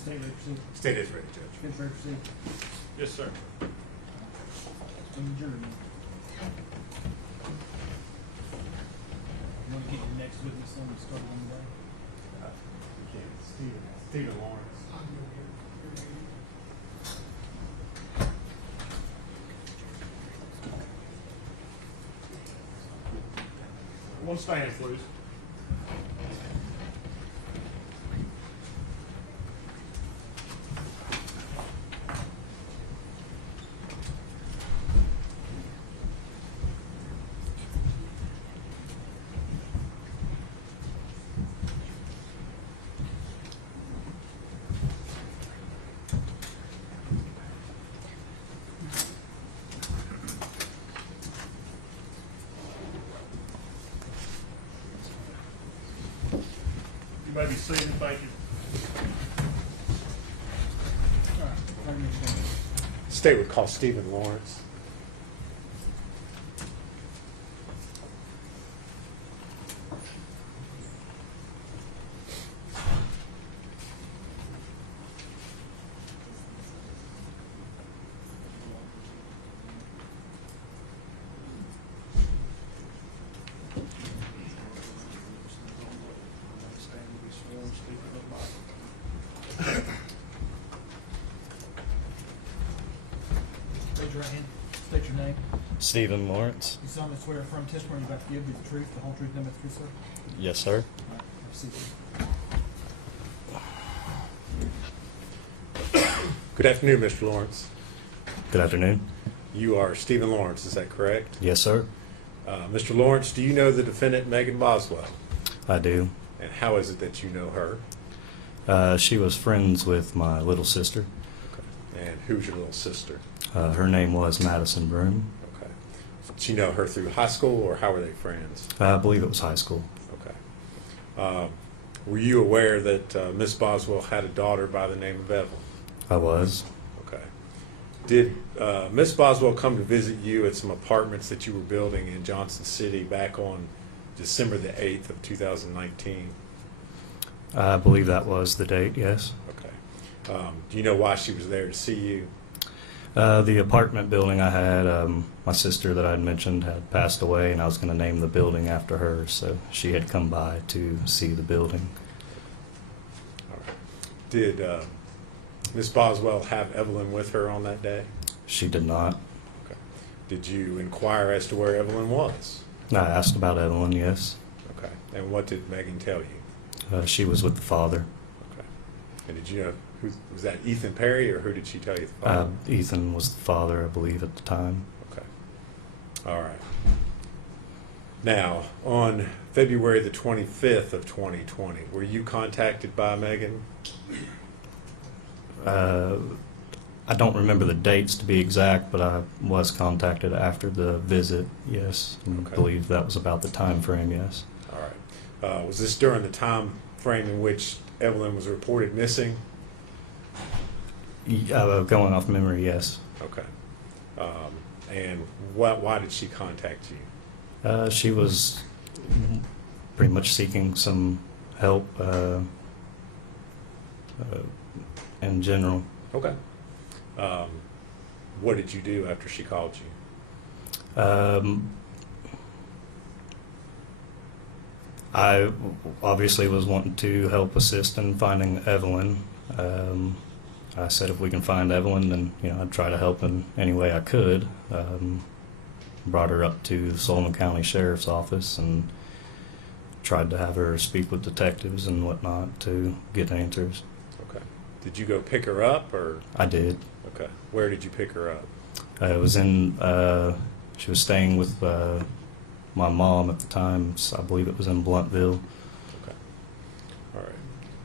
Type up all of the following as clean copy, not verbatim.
State ready to proceed. State is ready, Judge. Judge ready to proceed. Yes, sir. On the jury. You want to get your next witness on the start of the day? Stephen Lawrence. One stand, please. You may be seated, thank you. All right. 30 minutes down. State would call Stephen Lawrence. Raise your right hand. State your name. Stephen Lawrence. You solemnly swear or affirm testimony you're about to give be the truth, the whole truth, and nothing but the truth, sir? Yes, sir. All right. Proceed. Good afternoon, Mr. Lawrence. Good afternoon. You are Stephen Lawrence, is that correct? Yes, sir. Mr. Lawrence, do you know the defendant, Megan Boswell? I do. And how is it that you know her? She was friends with my little sister. Okay. And who's your little sister? Her name was Madison Broom. Okay. Did you know her through high school, or how were they friends? I believe it was high school. Okay. Were you aware that Miss Boswell had a daughter by the name of Evelyn? I was. Okay. Did Miss Boswell come to visit you at some apartments that you were building in Johnson City back on December the 8th of 2019? I believe that was the date, yes. Okay. Do you know why she was there to see you? The apartment building I had, my sister that I had mentioned had passed away, and I was going to name the building after her, so she had come by to see the building. All right. Did Miss Boswell have Evelyn with her on that day? She did not. Okay. Did you inquire as to where Evelyn was? I asked about Evelyn, yes. Okay. And what did Megan tell you? She was with the father. Okay. And did you know, who was that, Ethan Perry, or who did she tell you? The father? Ethan was the father, I believe, at the time. Okay. All right. Now, on February the 25th of 2020, were you contacted by Megan? I don't remember the dates to be exact, but I was contacted after the visit, yes. And Okay. I believe that was about the time frame, yes. All right. Was this during the time frame in which Evelyn was reported missing? Going off memory, yes. Okay. And why did she contact you? She was pretty much seeking some help in general. Okay. What did you do after she called you? I obviously was wanting to help assist in finding Evelyn. I said if we can find Evelyn, then I'd try to help in any way I could. Brought her up to the Sullivan County Sheriff's Office and tried to have her speak with detectives and whatnot to get answers. Okay. Did you go pick her up, or? I did. Okay. Where did you pick her up? It was in. She was staying with my mom at the time. So I believe it was in Bluntville. Okay. All right.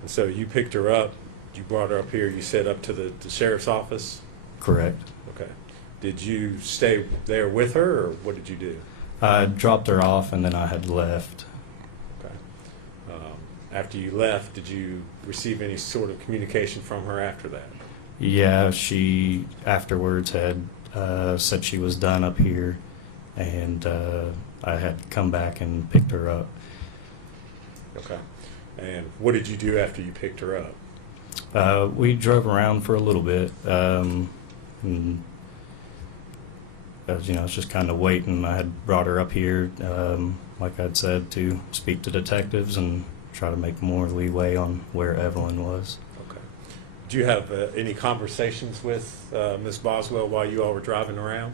And so you picked her up. You brought her up here. You said up to the sheriff's office. Correct. Okay. Did you stay there with her, or what did you do? I dropped her off and then I had left. Okay. After you left, did you receive any sort of communication from her after that? Yeah, she afterwards had said she was done up here, and I had come back and picked her up. Okay. And what did you do after you picked her up? We drove around for a little bit. And as you know, I was just kind of waiting. I had brought her up here, like I'd said, to speak to detectives and try to make more leeway on where Evelyn was. Okay. Did you have any conversations with Miss Boswell while you all were driving around?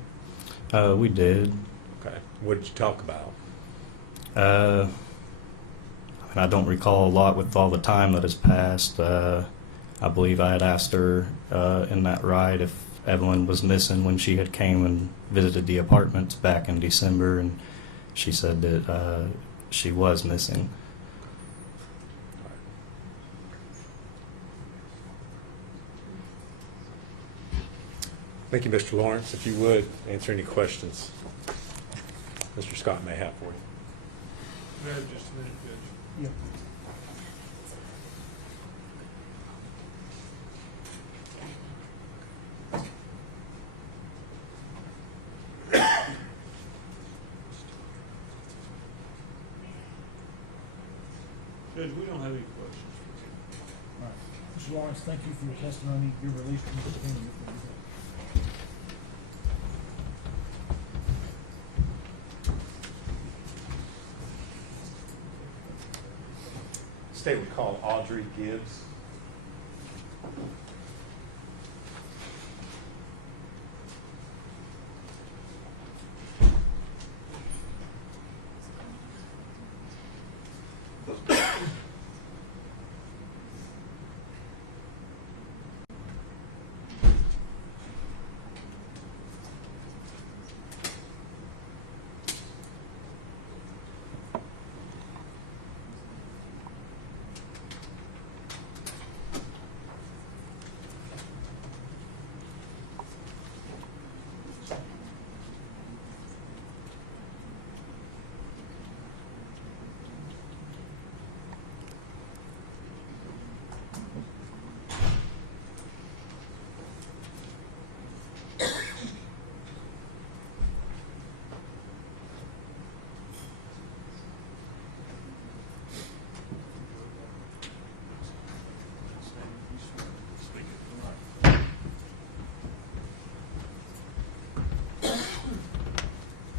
We did. Okay. What did you talk about? I don't recall a lot with all the time that has passed. I believe I had asked her in that ride if Evelyn was missing when she had came and visited the apartments back in December, and she said that she was missing. Thank you, Mr. Lawrence. If you would, answer any questions Mr. Scott may have for you. We have just a minute, Judge. Yeah. Judge, we don't have any questions for you. All right. Mr. Lawrence, thank you for your testimony. You're released from the opinion. State we call Audrey Gibbs.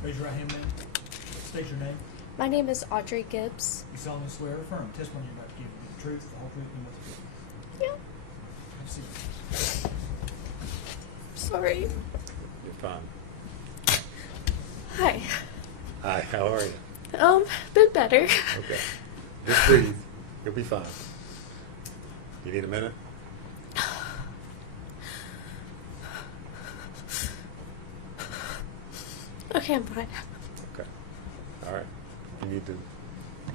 Raise your right hand, man. State your name. My name is Audrey Gibbs. You solemnly swear or affirm testimony you're about to give you the truth, the whole truth, and nothing but the truth. Yeah. Have a seat. Sorry. You're fine. Hi. Hi, how are you? Been better. Okay. Just breathe. You'll be fine. You need a minute? Okay, I'm fine. Okay. All right. You need to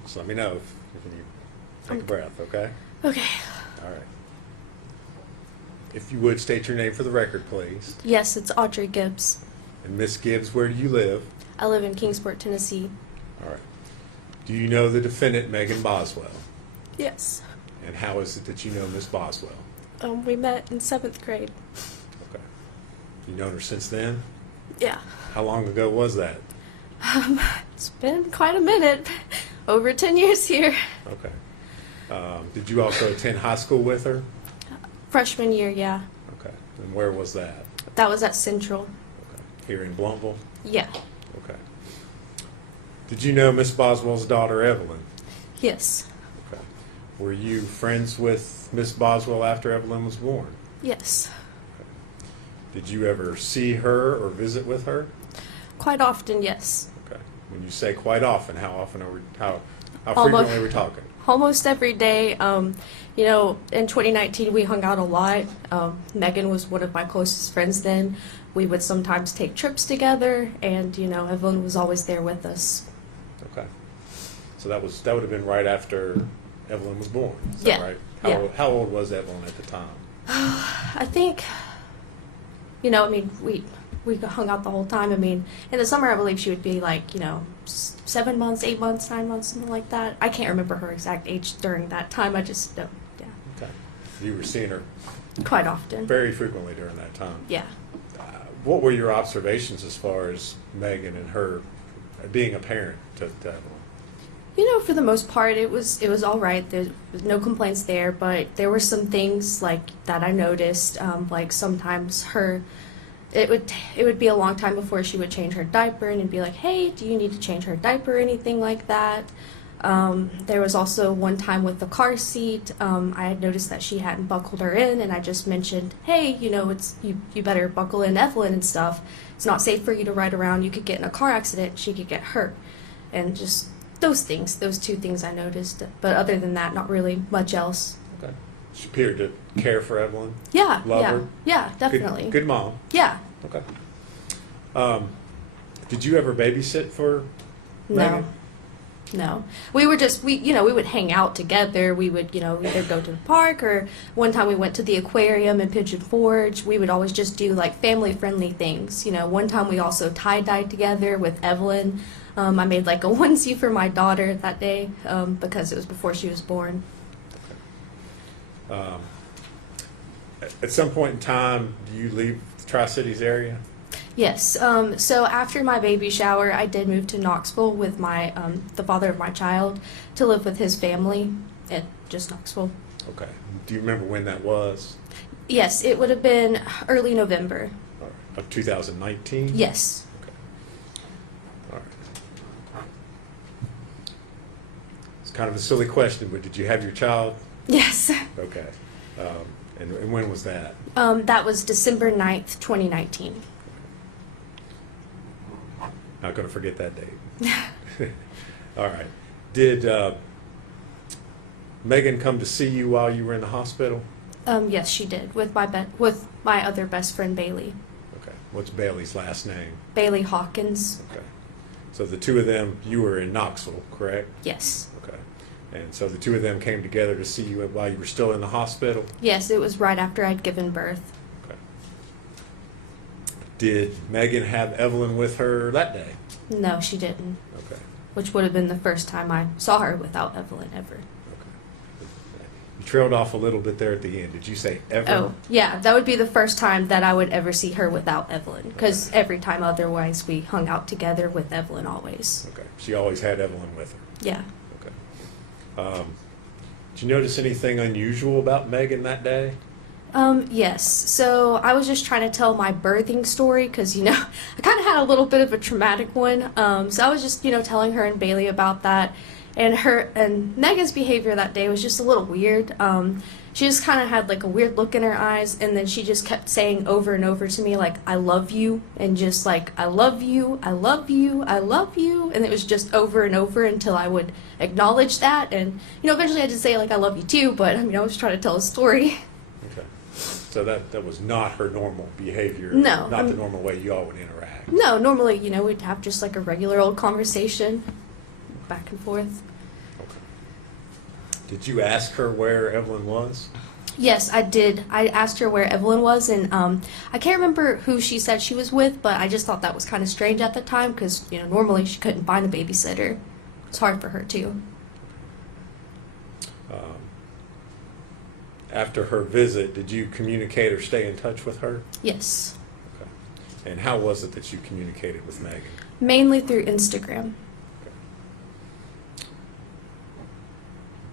just let me know if you need to take a breath, okay? Okay. All right. If you would state your name for the record, please. Yes, it's Audrey Gibbs. And Miss Gibbs, where do you live? I live in Kingsport, Tennessee. All right. Do you know the defendant, Megan Boswell? Yes. And how is it that you know Miss Boswell? We met in 7th grade. Okay. You known her since then? Yeah. How long ago was that? It's been quite a minute. Over 10 years here. Okay. Did you also attend high school with her? Freshman year, yeah. Okay. And where was that? That was at Central. Okay. Here in Bluntville? Yeah. Okay. Did you know Miss Boswell's daughter, Evelyn? Yes. Okay. Were you friends with Miss Boswell after Evelyn was born? Yes. Did you ever see her or visit with her? Quite often, yes. Okay. When you say quite often, how often are we? How Almost- frequently are we talking? Almost every day. You know, in 2019, we hung out a lot. Megan was one of my closest friends then. We would sometimes take trips together, and, you know, Evelyn was always there with us. Okay. So that would have been right after Evelyn was born. Is that Yeah. right? Yeah. How old was Evelyn at the time? I think, you know, I mean, we hung out the whole time. I mean, in the summer, I believe she would be like, you know, 7 months, 8 months, 9 months, something like that. I can't remember her exact age during that time. I just know, yeah, Okay. You were seeing her quite often. very frequently during that time. Yeah. What were your observations as far as Megan and her being a parent to Evelyn? For the most part, it was all right. There was no complaints there, but there were some things like that I noticed. Like sometimes it would be a long time before she would change her diaper, and it'd be like, hey, do you need to change her diaper or anything like that? There was also one time with the car seat. I had noticed that she hadn't buckled her in, and I just mentioned, hey, it's you better buckle in Evelyn and stuff. It's not safe for you to ride around. You could get in a car accident. She could get hurt, and just those two things I noticed. But other than that, not really much else. Okay. She appeared to care for Evelyn. Yeah, Love yeah, her. yeah, definitely. Good mom. Yeah. Okay. Did you ever babysit for Megan? No. We would hang out together. We would, either go to the park, or one time we went to the aquarium in Pigeon Forge. We would always just do like family-friendly things. One time we also tie-dyed together with Evelyn. I made like a onesie for my daughter that day because it was before she was born. At some point in time, do you leave the Tri-Cities area? Yes. So after my baby shower, I did move to Knoxville with my the father of my child to live with his family at just Knoxville. Okay. Do you remember when that was? Yes, it would have been early November. Of 2019? Yes. Okay. All right. It's kind of a silly question, but did you have your child? Yes. Okay. And when was that? That was December 9th, 2019. Not going to forget that date. All right. Did Megan come to see you while you were in the hospital? Yes, she did, with my other best friend, Bailey. Okay. What's Bailey's last name? Bailey Hawkins. Okay. So the two of them, you were in Knoxville, correct? Yes. Okay. And so the two of them came together to see you while you were still in the hospital? Yes, it was right after I'd given birth. Okay. Did Megan have Evelyn with her that day? No, she didn't. Okay. Which would have been the first time I saw her without Evelyn ever. Okay. You trailed off a little bit there at the end. Did you say ever? Oh, yeah, that would be the first time that I would ever see her without Evelyn. Because every time otherwise we hung out together with Evelyn always. Okay. She always had Evelyn with her. Yeah. Okay. Did you notice anything unusual about Megan that day? Yes. So I was just trying to tell my birthing story because, I kind of had a little bit of a traumatic one. So I was just, telling her and Bailey about that. And Megan's behavior that day was just a little weird. She just kind of had like a weird look in her eyes, and then she just kept saying over and over to me like, I love you, and just like, I love you, I love you, I love you. And it was just over and over until I would acknowledge that. And, eventually I did say like, I love you too, but I was trying to tell a story. Okay. So that was not her normal behavior? No. Not the normal way you all would interact? No, normally, we'd have just like a regular old conversation back and forth. Did you ask her where Evelyn was? Yes, I did. I asked her where Evelyn was, and I can't remember who she said she was with, but I just thought that was kind of strange at the time because, normally she couldn't find a babysitter. It's hard for her, too. After her visit, did you communicate or stay in touch with her? Yes. Okay. And how was it that you communicated with Megan? Mainly through Instagram.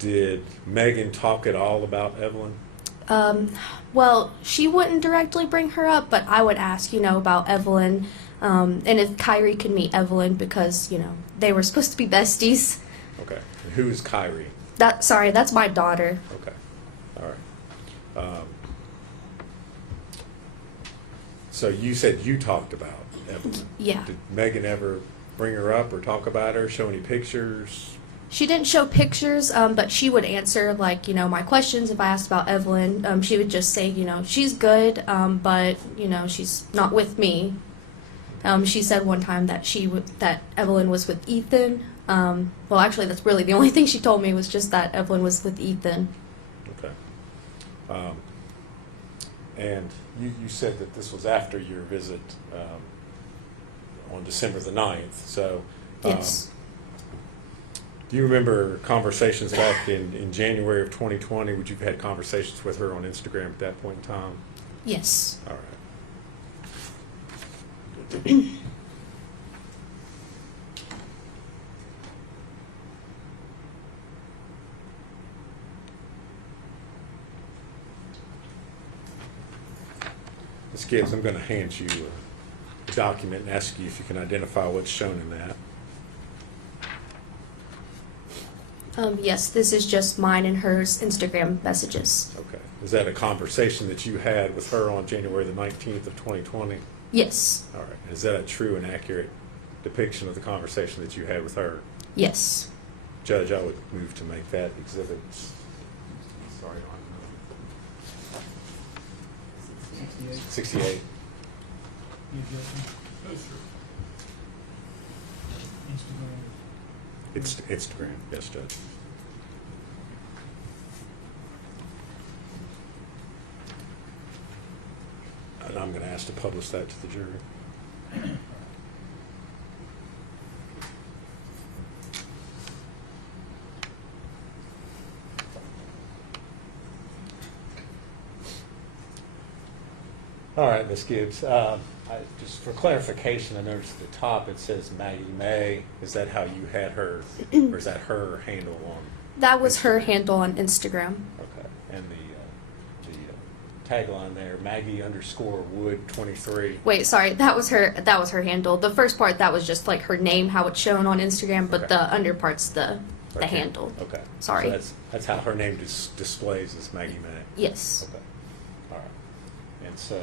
Did Megan talk at all about Evelyn? Well, she wouldn't directly bring her up, but I would ask, about Evelyn, and if Kyrie could meet Evelyn because, they were supposed to be besties. Okay. And who is Kyrie? That's my daughter. Okay. All right. So you said you talked about Evelyn. Yeah. Did Megan ever bring her up or talk about her, show any pictures? She didn't show pictures, but she would answer, like, my questions if I asked about Evelyn. She would just say, she's good, but, she's not with me. She said one time that that Evelyn was with Ethan. Well, actually, that's really the only thing she told me was just that Evelyn was with Ethan. Okay. And you said that this was after your visit on December the 9th. So, Yes. do you remember conversations back in January of 2020? Would you have had conversations with her on Instagram at that point in time? Yes. All right. Ms. Gibbs, I'm going to hand you a document and ask you if you can identify what's shown in that. Yes, this is just mine and hers Instagram messages. Okay. Is that a conversation that you had with her on January the 19th of 2020? Yes. All right. Is that a true and accurate depiction of the conversation that you had with her? Yes. Judge, I would move to make that exhibit. Sorry, 68. 68. You objection? No, sir. Instagram. It's Instagram. Yes, Judge. And I'm going to ask to publish that to the jury. All right, Ms. Gibbs. Just for clarification, I noticed at the top it says Maggie May. Is that how you had her, or is that her handle on? That was her Instagram? handle on Instagram. Okay. And the tagline there, Maggie_Wood 23. Wait, sorry, that was her handle. The first part, that was just like her name, how it's shown on Instagram, but Okay. the under part's the Okay. handle. Okay. Sorry. So that's how her name displays as Maggie May. Yes. Okay. All right. And so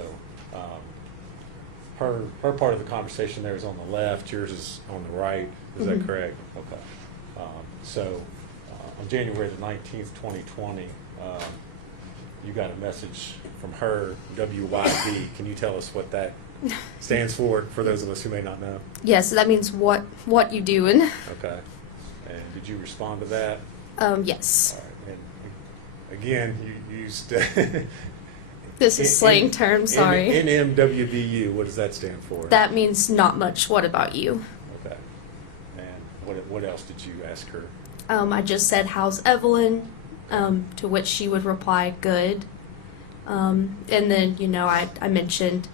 her part of the conversation there is on the left. Yours is on the right. Is that Mhm. correct? Okay. So on January the 19th, 2020, you got a message from her, WYD. Can you tell us what that stands for those of us who may not know? Yes, that means what you doing. Okay. And did you respond to that? Yes. All right. And again, you used This is slang term, sorry. NMWDU. What does that stand for? That means not much. What about you? Okay. And what else did you ask her? I just said, "How's Evelyn?" To which she would reply, "Good." And then, I mentioned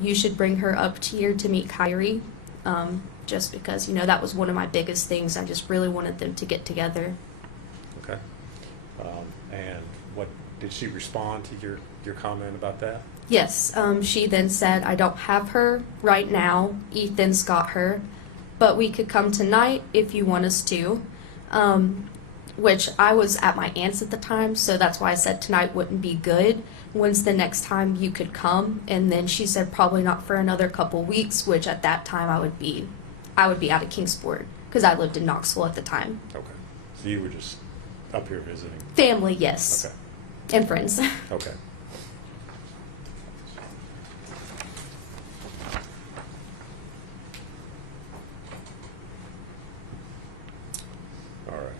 you should bring her up here to meet Kyrie, just because, that was one of my biggest things. I just really wanted them to get together. Okay. And what did she respond to your comment about that? Yes, she then said, "I don't have her right now. Ethan's got her, but we could come tonight if you want us to." Which I was at my aunt's at the time, so that's why I said tonight wouldn't be good. When's the next time you could come? And then she said probably not for another couple weeks, which at that time I would be out of Kingsport because I lived in Knoxville at the time. Okay. So you were just up here visiting. Family, yes, Okay. and friends. Okay. All right.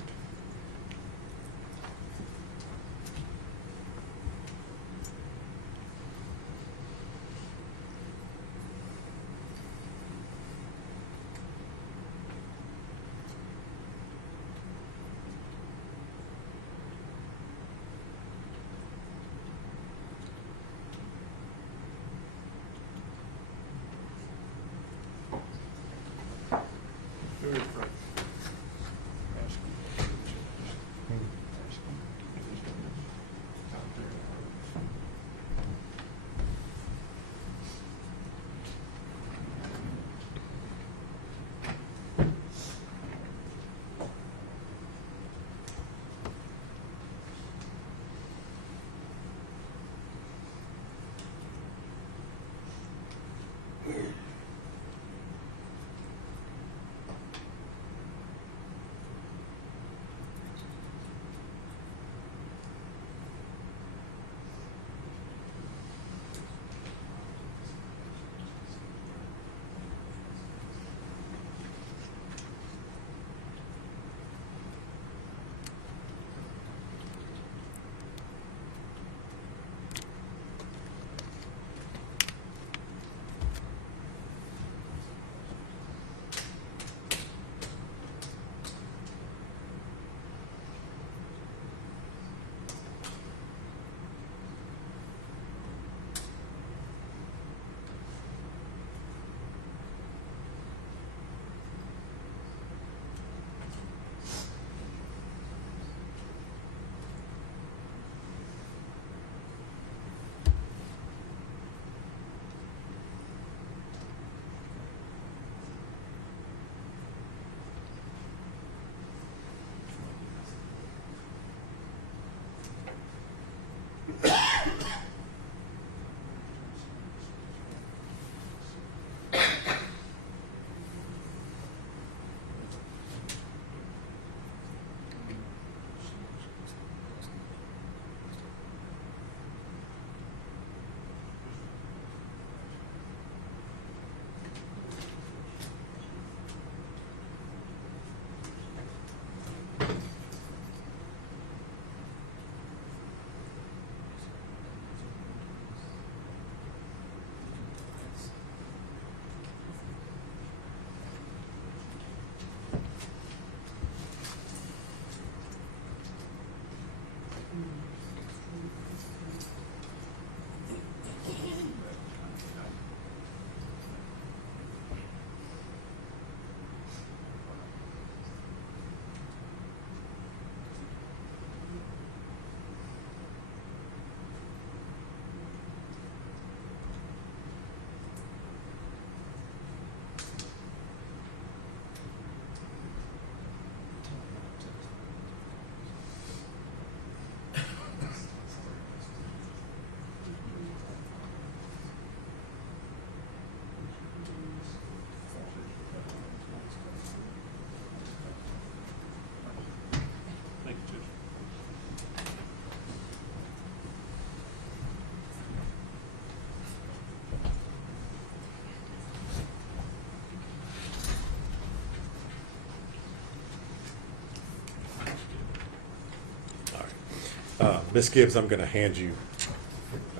Ms. Gibbs, I'm going to hand you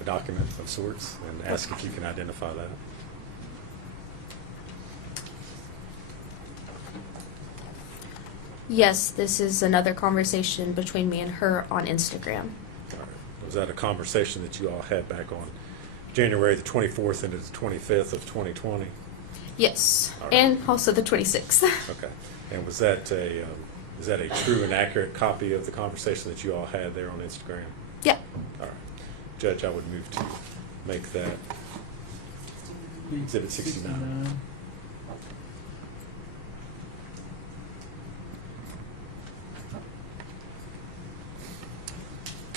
a document of sorts and ask if you can identify that. Yes, this is another conversation between me and her on Instagram. All right. Was that a conversation that you all had back on January the 24th into the 25th of 2020? Yes, All right. and also the 26th. Okay. And was that is that a true and accurate copy of the conversation that you all had there on Instagram? Yeah. All right. Judge, I would move to make that Exhibit 69.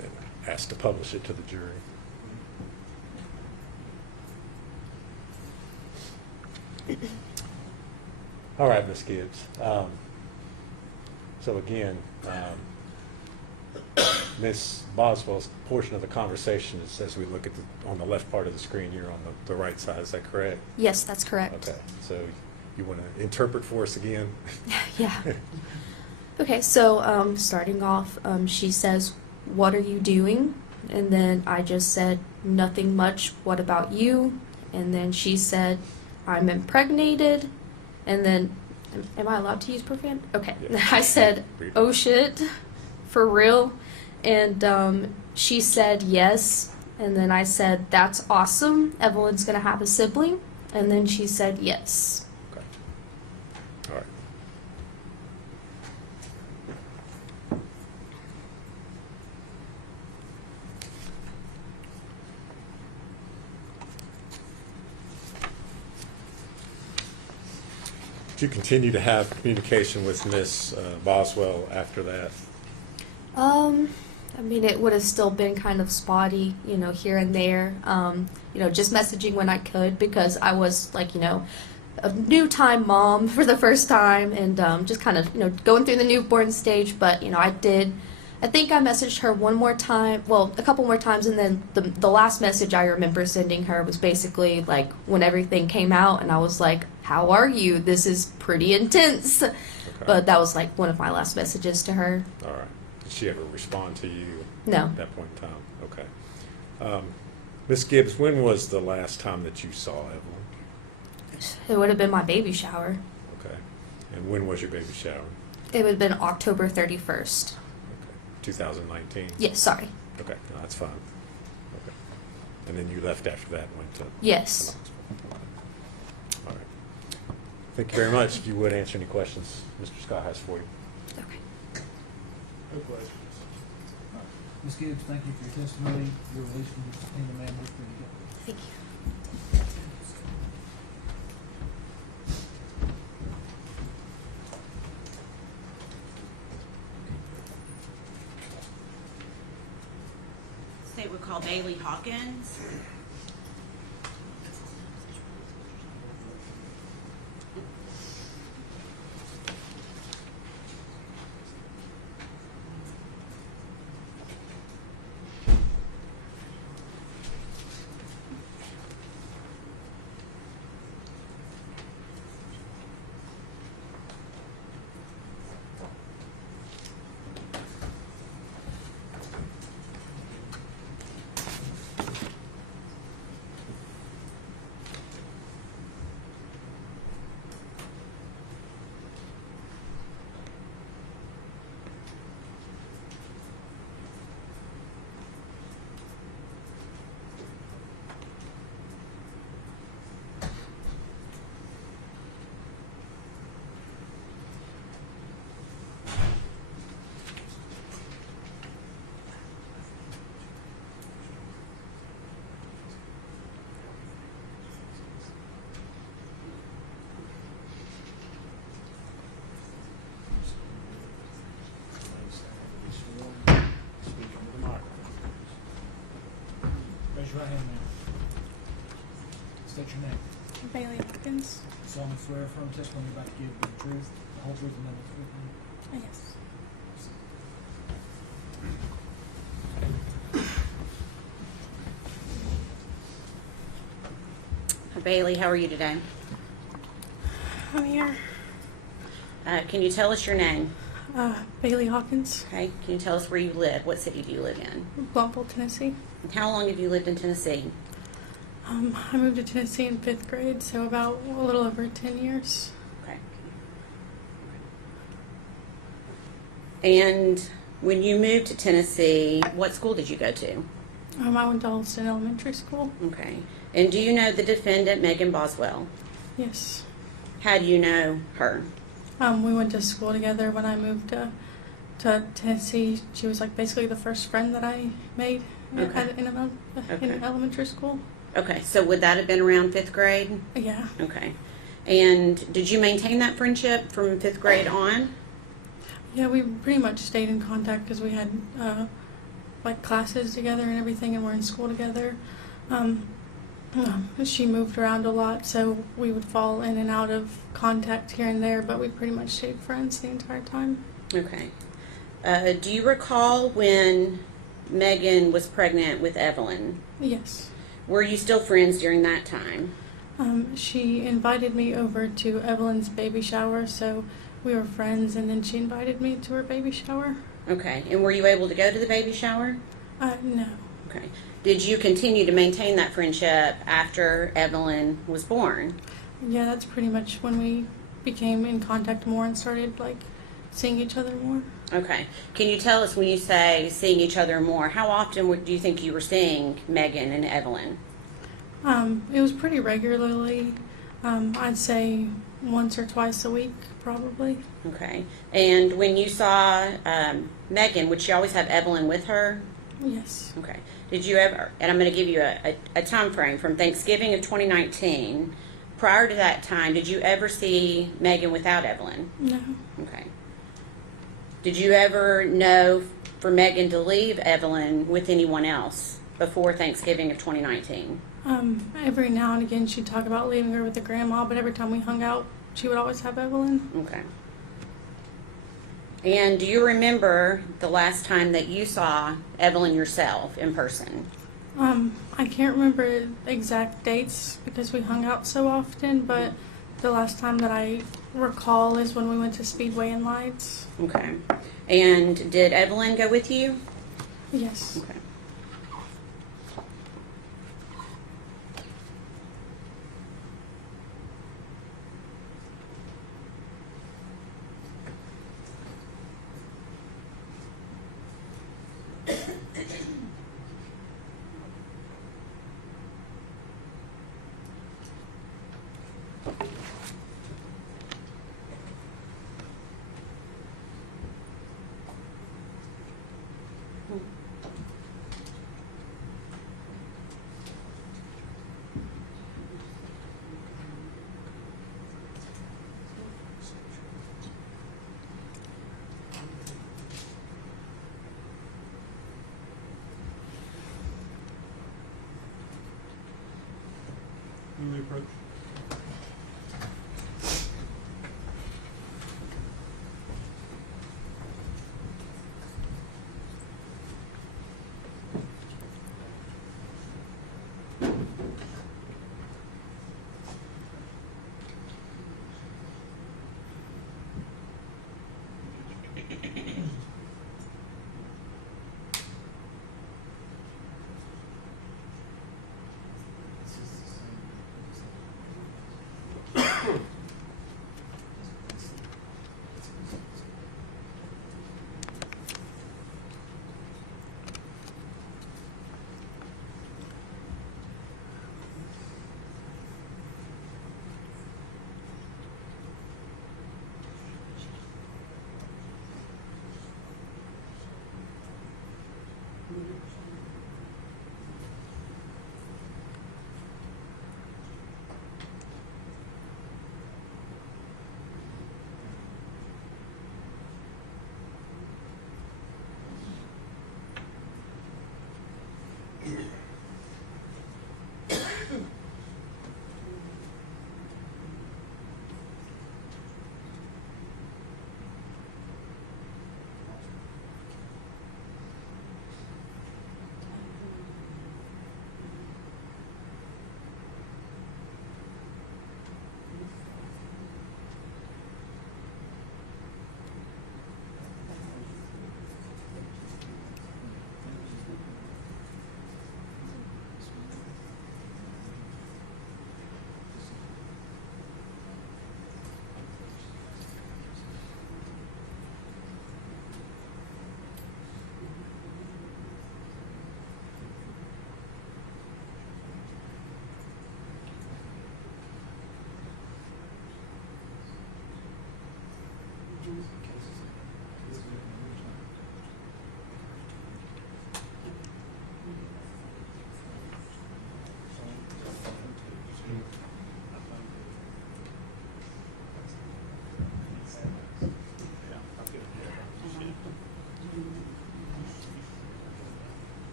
And ask to publish it to the jury. All right, Ms. Gibbs. So again, Ms. Boswell's portion of the conversation is, as we look at on the left part of the screen, you're on the right side. Is that correct? Yes, that's correct. Okay. So you want to interpret for us again? Yeah. Okay, so starting off, she says, "What are you doing?" And then I just said, "Nothing much. What about you?" And then she said, "I'm impregnated." And then, am I allowed to use profanity? Okay. Yeah. I said, Read it. "Oh shit, for real?" And she said yes. And then I said, "That's awesome. Evelyn's gonna have a sibling." And then she said yes. Okay. All right. Did you continue to have communication with Miss Boswell after that? I mean, it would have still been kind of spotty, here and there. Just messaging when I could, because I was like, a new time mom for the first time, and just kind of, going through the newborn stage. But, I think I messaged her one more time, well, a couple more times, and then the last message I remember sending her was basically like when everything came out, and I was like, "How are you? This is pretty intense." Okay. But that was like one of my last messages to her. All right. Did she ever respond to you No. at that point in time? Okay. Ms. Gibbs, when was the last time that you saw Evelyn? It would have been my baby shower. Okay. And when was your baby shower? It would have been October 31st. Okay. 2019? Yes, sorry. Okay. No, that's fine. Okay. And then you left after that and went to Yes. the hospital. All right. Thank you very much. If you would answer any questions Mr. Scott has for you. Okay. No questions. Ms. Gibbs, thank you for your testimony. Your release from the subpoena, ma'am, we're free to go. Thank you. State would call Bailey Hawkins. Raise your right hand, ma'am. State your name. Bailey Hawkins. Solemnly swear affirm testimony you're about to give the truth, the whole truth, and nothing but the truth. Yes. Bailey, how are you today? I'm here. Can you tell us your name? Bailey Hawkins, Okay, can you tell us where you live? What city do you live in? Blumpville, Tennessee. And how long have you lived in Tennessee? I moved to Tennessee in 5th grade, so about a little over 10 years. Okay. And when you moved to Tennessee, what school did you go to? I went to Holston Elementary School. Okay. And do you know the defendant, Megan Boswell? Yes. How do you know her? We went to school together when I moved to Tennessee. She was like basically the first friend that I made Okay. in elementary school. Okay, so would that have been around 5th grade? Yeah. Okay. And did you maintain that friendship from 5th grade on? Yeah, we pretty much stayed in contact because we had like classes together and everything, and we're in school together. She moved around a lot, so we would fall in and out of contact here and there, but we pretty much stayed friends the entire time. Okay. Do you recall when Megan was pregnant with Evelyn? Yes. Were you still friends during that time? She invited me over to Evelyn's baby shower, so we were friends, and then she invited me to her baby shower. Okay. And were you able to go to the baby shower? No. Okay. Did you continue to maintain that friendship after Evelyn was born? Yeah, that's pretty much when we became in contact more and started like seeing each other more. Okay. Can you tell us, when you say seeing each other more, how often do you think you were seeing Megan and Evelyn? It was pretty regularly. I'd say once or twice a week, probably. Okay. And when you saw Megan, would she always have Evelyn with her? Yes. Okay. Did you ever, and I'm going to give you a time frame from Thanksgiving of 2019, prior to that time, did you ever see Megan without Evelyn? No. Okay. Did you ever know for Megan to leave Evelyn with anyone else before Thanksgiving of 2019? Every now and again she'd talk about leaving her with the grandma, but every time we hung out, she would always have Evelyn. Okay. And do you remember the last time that you saw Evelyn yourself in person? I can't remember exact dates because we hung out so often, but the last time that I recall is when we went to Speedway and Lights. Okay. And did Evelyn go with you? Yes. Okay.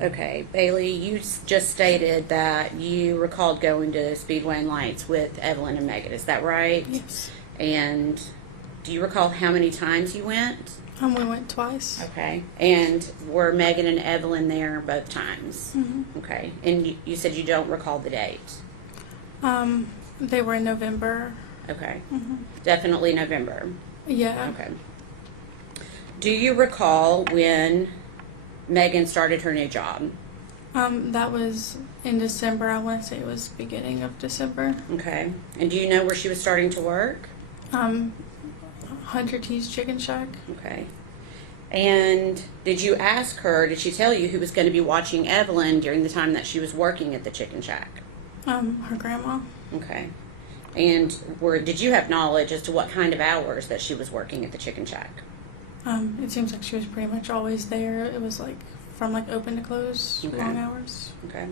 Okay, Bailey, you just stated that you recalled going to Speedway and Lights with Evelyn and Megan. Is that right? Yes. And do you recall how many times you went? We went twice. Okay. And were Megan and Evelyn there both times? Mm-hmm. Okay. And you said you don't recall the date? They were in November. Okay. Mm-hmm. Definitely November. Yeah. Okay. Do you recall when Megan started her new job? That was in December. I want to say it was beginning of December. Okay. And do you know where she was starting to work? Hunter T's Chicken Shack. Okay. And did you ask her, did she tell you who was going to be watching Evelyn during the time that she was working at the Chicken Shack? Her grandma. Okay. And did you have knowledge as to what kind of hours that she was working at the Chicken Shack? It seems like she was pretty much always there. It was like from like open to close, Okay. long hours. Okay.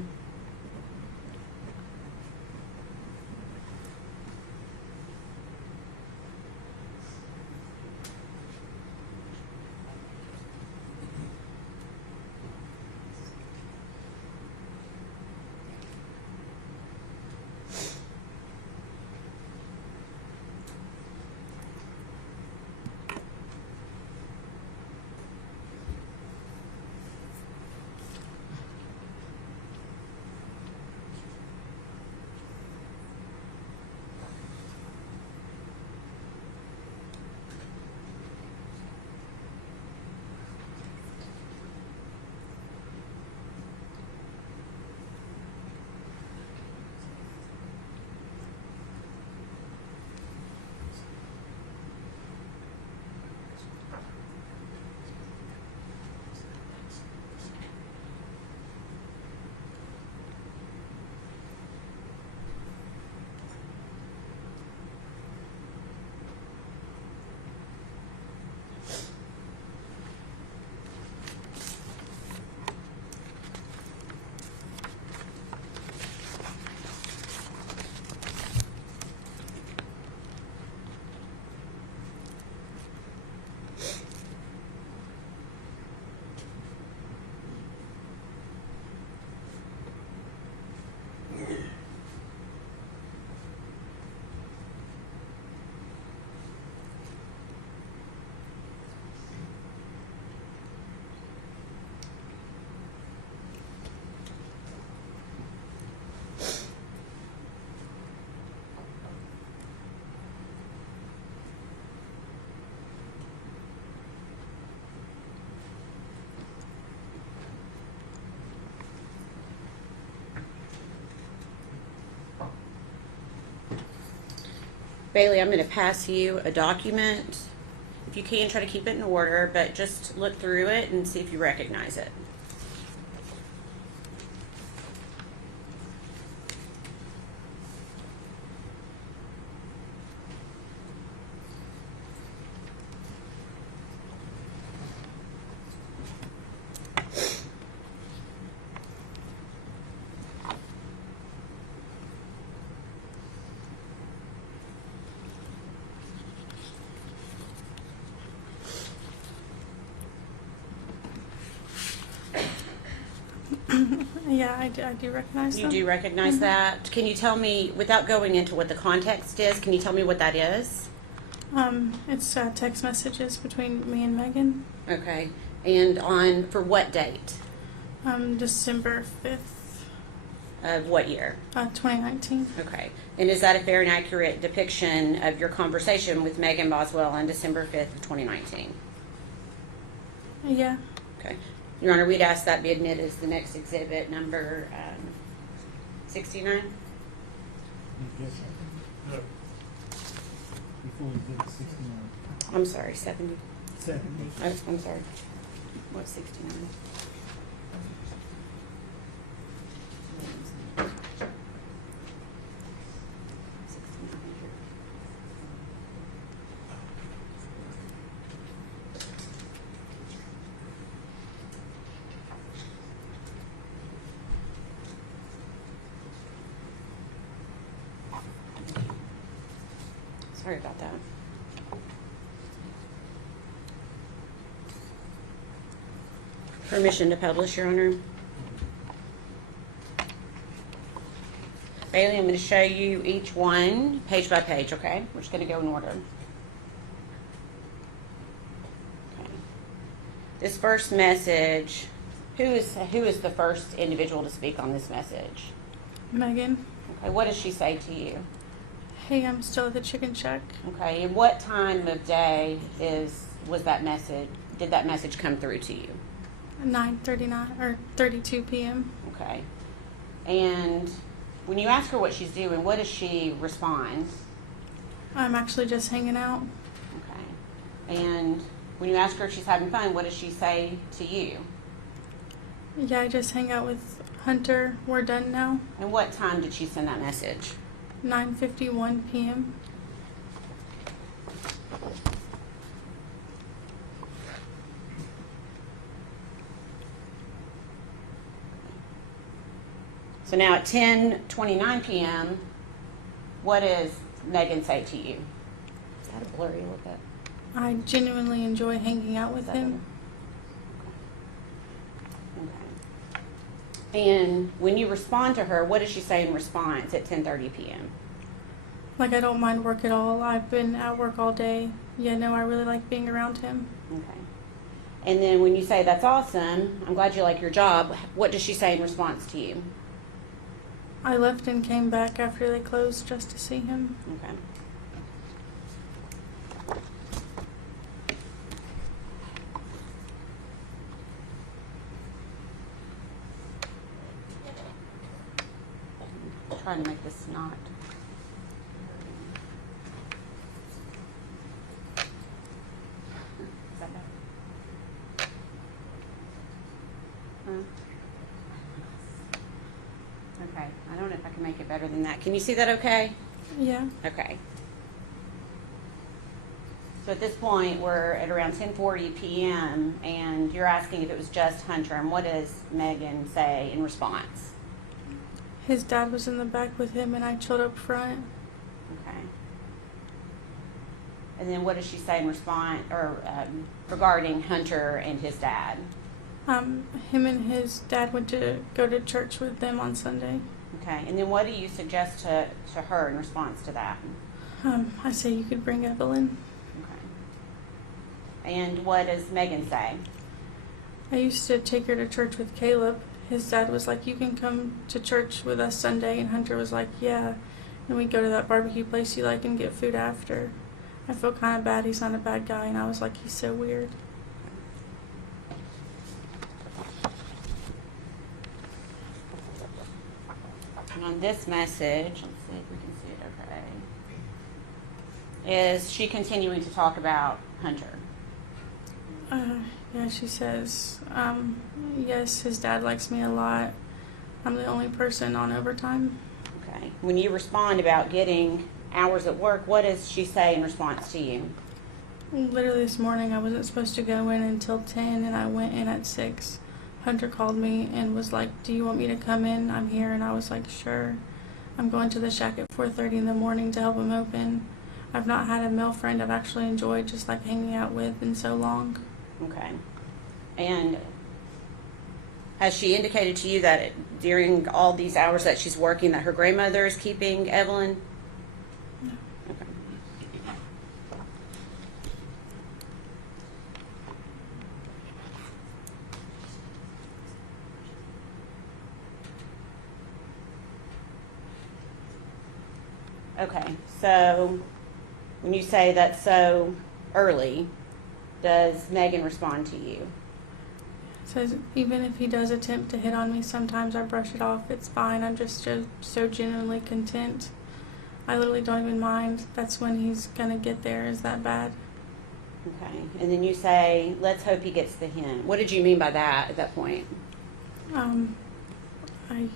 Bailey, I'm going to pass you a document. If you can, try to keep it in order, but just look through it and see if you recognize it. Yeah, I do recognize You them. do recognize that? Can you tell me, without going into what the context is, can you tell me what that is? It's text messages between me and Megan. Okay. And for what date? December 5th, Of what year? 2019. Okay. And is that a fair and accurate depiction of your conversation with Megan Boswell on December 5th of 2019? Yeah. Okay. Your Honor, we'd ask that be admitted as the next exhibit, number 69. Yes, sir. No. Before we did 69. I'm sorry, 70. Second. Oh, I'm sorry. What's 69? Sorry about that. Permission to publish, Your Honor. Bailey, I'm going to show you each one page by page, okay? We're just going to go in order. Okay. This first message, who is the first individual to speak on this message? Megan. Okay, what does she say to you? Hey, I'm still at the chicken shack. Okay, and what time of day was that message? Did that message come through to you? 9:39 or 32 p.m. Okay, and when you ask her what she's doing, what does she respond? I'm actually just hanging out. Okay, and when you ask her if she's having fun, what does she say to you? Yeah, I just hang out with Hunter. We're done now. And what time did she send that message? 9:51 p.m. So now at 10:29 p.m., what does Megan say to you? Is that a blurry a little bit? I genuinely enjoy hanging out with Is that him. Okay. And when you respond to her, what does she say in response at 10:30 p.m.? Like, I don't mind work at all. I've been at work all day. Yeah, no, I really like being around him. Okay. And then when you say, that's awesome, I'm glad you like your job, what does she say in response to you? I left and came back after they closed just to see him. Okay. I'm trying to make this not. Is that better? Huh? Okay, I don't know if I can make it better than that. Can you see that okay? Yeah. Okay. So at this point, we're at around 10:40 p.m., and you're asking if it was just Hunter, and what does Megan say in response? His dad was in the back with him, and I chilled up front. Okay. And then what does she say in response, or regarding Hunter and his dad? Him and his dad went to go to church with them on Sunday. Okay. And then what do you suggest to her in response to that? I say you could bring Evelyn. Okay. And what does Megan say? I used to take her to church with Caleb. His dad was like, you can come to church with us Sunday. And Hunter was like, yeah. And we go to that barbecue place you like and get food after. I feel kind of bad. He's not a bad guy. And I was like, he's so weird. And on this message, let's see if we can see it okay. Is she continuing to talk about Hunter? Yeah, she says, yes, his dad likes me a lot. I'm the only person on overtime. Okay. When you respond about getting hours at work, what does she say in response to you? Literally this morning, I wasn't supposed to go in until 10, and I went in at 6. Hunter called me and was like, do you want me to come in? I'm here. And I was like, sure. I'm going to the shack at 4:30 in the morning to help him open. I've not had a male friend I've actually enjoyed just like hanging out with in so long. Okay. And has she indicated to you that during all these hours that she's working that her grandmother is keeping Evelyn? No. Okay. Okay, so when you say that's so early, does Megan respond to you? Says even if he does attempt to hit on me, sometimes I brush it off. It's fine. I'm just so genuinely content. I literally don't even mind. That's when he's gonna get there. Is that bad? Okay, and then you say, let's hope he gets the hint. What did you mean by that at that point? I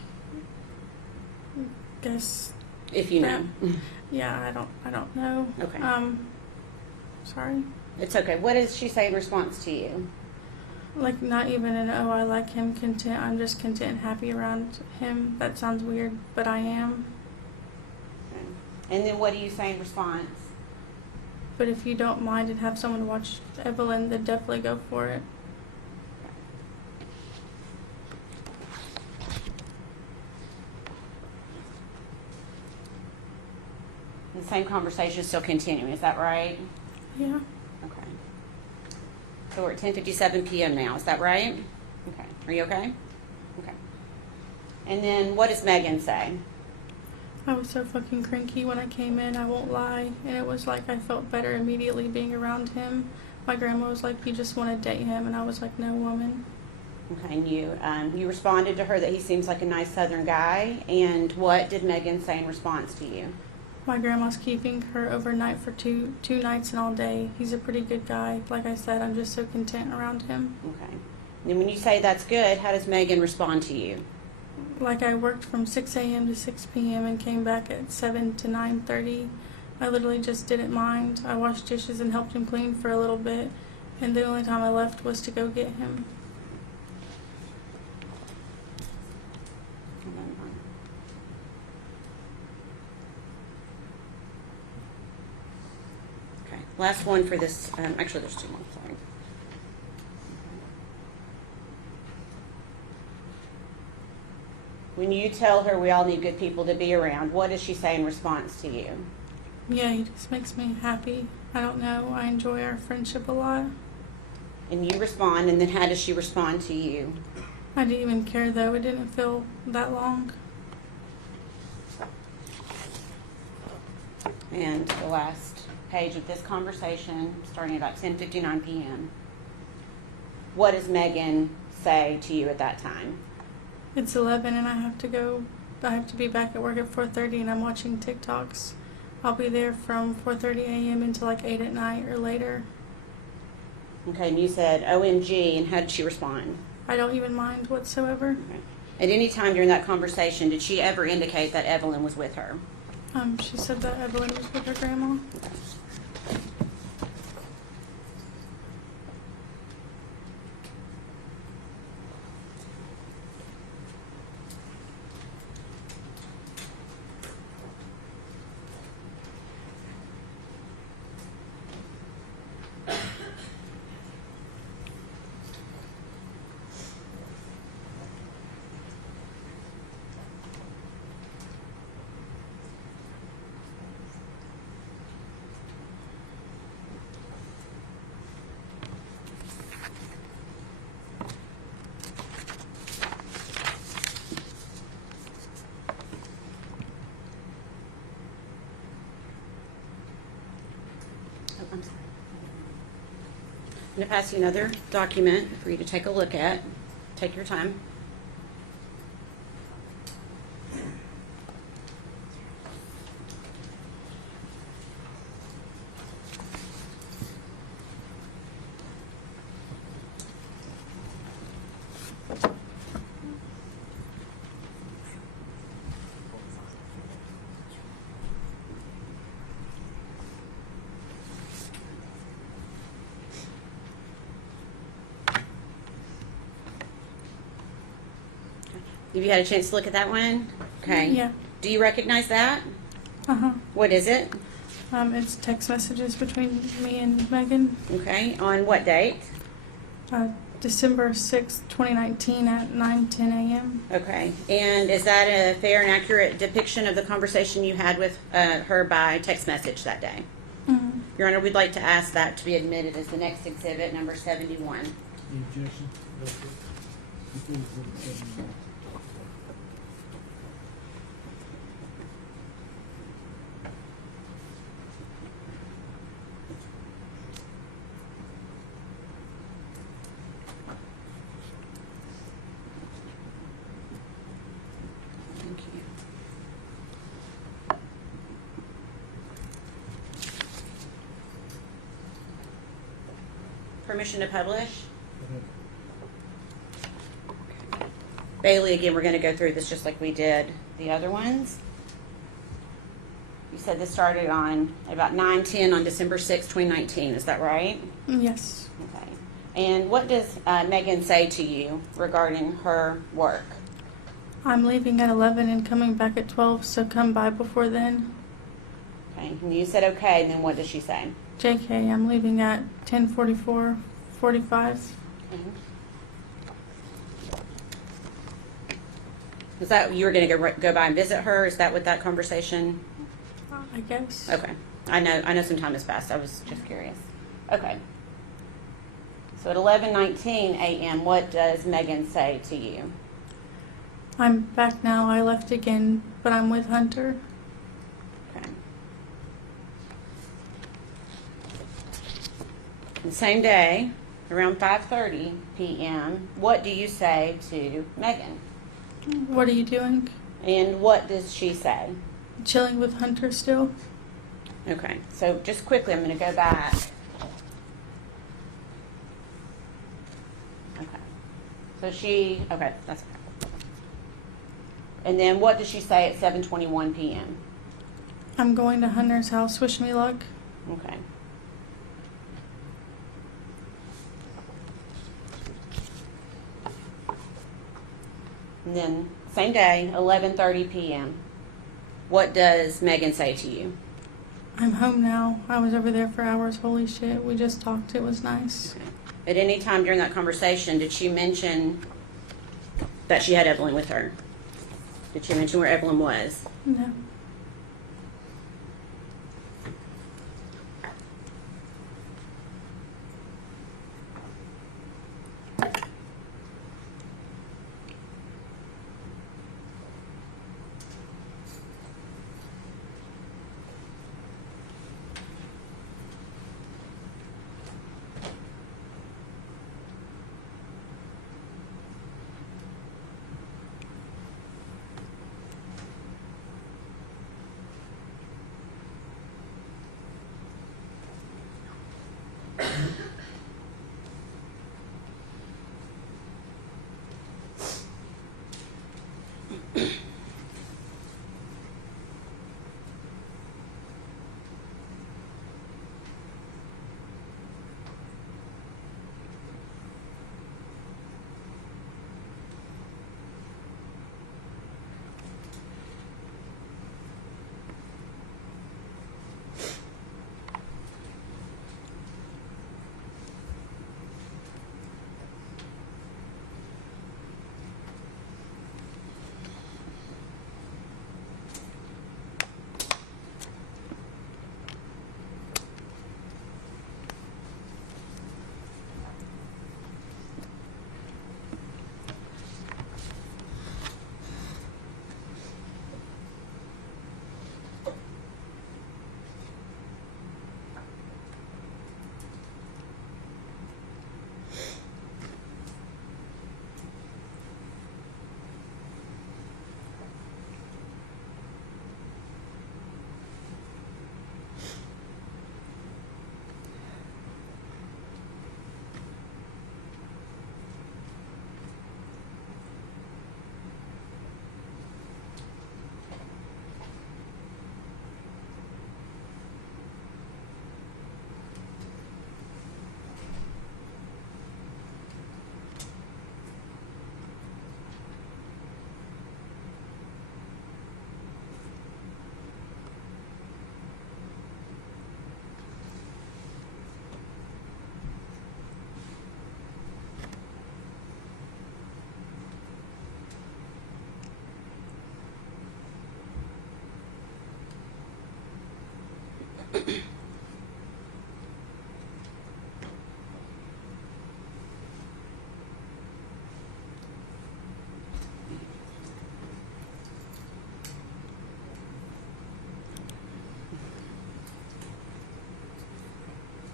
guess. If you know. Yeah, I don't know. Okay. Sorry. It's okay. What does she say in response to you? Like, not even an, oh, I like him, content. I'm just content and happy around him. That sounds weird, but I am. Okay. And then what do you say in response? But if you don't mind and have someone to watch Evelyn, then definitely go for it. The same conversation is still continuing. Is that right? Yeah. Okay. So we're at 10:57 p.m. now. Is that right? Okay. Are you okay? Okay. And then what does Megan say? I was so fucking cranky when I came in, I won't lie. And it was like I felt better immediately being around him. My grandma was like, you just want to date him. And I was like, no, woman. Okay, and you responded to her that he seems like a nice Southern guy. And what did Megan say in response to you? My grandma's keeping her overnight for two nights and all day. He's a pretty good guy. Like I said, I'm just so content around him. Okay. And when you say that's good, how does Megan respond to you? Like I worked from 6 a.m. to 6 p.m. and came back at 7 to 9:30. I literally just didn't mind. I washed dishes and helped him clean for a little bit. And the only time I left was to go get him. Okay. Last one for this. Actually, there's two more. Sorry. When you tell her we all need good people to be around, what does she say in response to you? Yeah, he just makes me happy. I don't know. I enjoy our friendship a lot. And you respond, and then how does she respond to you? I didn't even care though. It didn't feel that long. And the last page of this conversation, starting about 10:59 p.m. What does Megan say to you at that time? It's 11 and I have to be back at work at 4:30 and I'm watching TikToks. I'll be there from 4:30 a.m. until like 8 at night or later. Okay, and you said OMG, and how did she respond? I don't even mind whatsoever. Okay. At any time during that conversation, did she ever indicate that Evelyn was with her? She said that Evelyn was with her grandma. I'm sorry. I'm going to pass you another document for you to take a look at. Take your time. Have you had a chance to look at that one? Okay. Yeah. Do you recognize that? Uh-huh. What is it? It's text messages between me and Megan. Okay. On what date? December 6th, 2019 at 9:10 a.m. Okay. And is that a fair and accurate depiction of the conversation you had with her by text message that day? Mm-hmm. Your Honor, we'd like to ask that to be admitted as the next exhibit, number 71. The objection? Before we go to 71. Thank you. Permission to publish? Bailey, again, we're going to go through this just like we did the other ones. You said this started on about 9:10 on December 6, 2019. Is that right? Yes. Okay. And what does Megan say to you regarding her work? I'm leaving at 11 and coming back at 12, so come by before then. Okay. And you said okay, and then what does she say? JK, I'm leaving at 10:44, 45. Is that you were going to go by and visit her? Is that what that conversation? I guess. Okay. I know some time has passed. I was just curious. Okay. So at 11:19 a.m., what does Megan say to you? I'm back now. I left again, but I'm with Hunter. Okay. The same day, around 5:30 p.m., what do you say to Megan? What are you doing? And what does she say? Chilling with Hunter still? Okay, so just quickly, I'm going to go back. Okay. So okay, that's okay. And then what does she say at 7:21 p.m.? I'm going to Hunter's house. Wish me luck. Okay. And then same day, 11:30 p.m. What does Megan say to you? I'm home now. I was over there for hours. Holy shit. We just talked. It was nice. Okay. At any time during that conversation, did she mention that she had Evelyn with her? Did she mention where Evelyn was? No.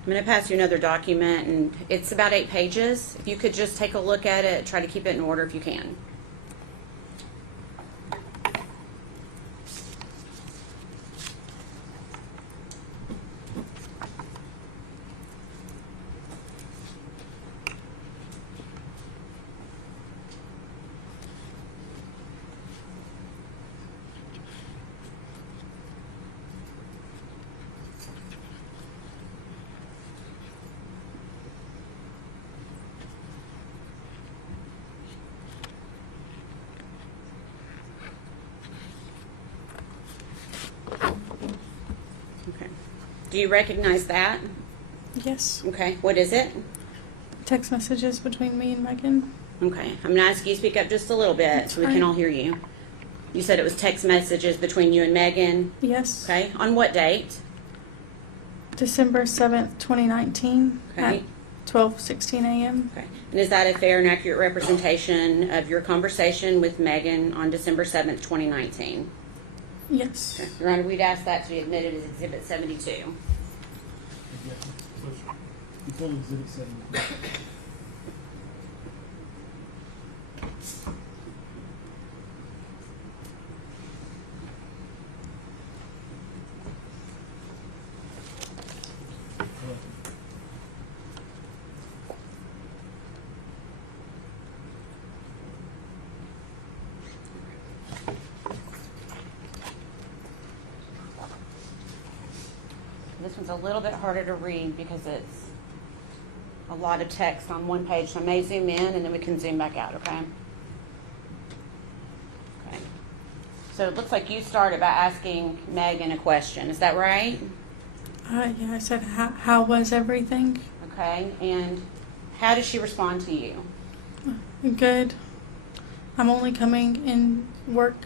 I'm going to pass you another document, and it's about 8 pages. If you could just take a look at it, try to keep it in order if you can. Okay. Do you recognize that? Yes. Okay. What is it? Text messages between me and Megan. Okay. I'm going to ask you to speak up just a little bit That's so we can fine. all hear you. You said it was text messages between you and Megan. Yes. Okay. On what date? December 7th, 2019 Okay. at 12:16 a.m. Okay. And is that a fair and accurate representation of your conversation with Megan on December 7th, 2019? Yes. Okay. Your Honor, we'd ask that to be admitted as Exhibit 72. Objection. You told exhibit 7. This one's a little bit harder to read because it's a lot of text on one page. So I may zoom in and then we can zoom back out, okay? Okay. So it looks like you started by asking Megan a question. Is that right? Yeah, I said, how was everything? Okay. And how did she respond to you? Good. I'm only coming in work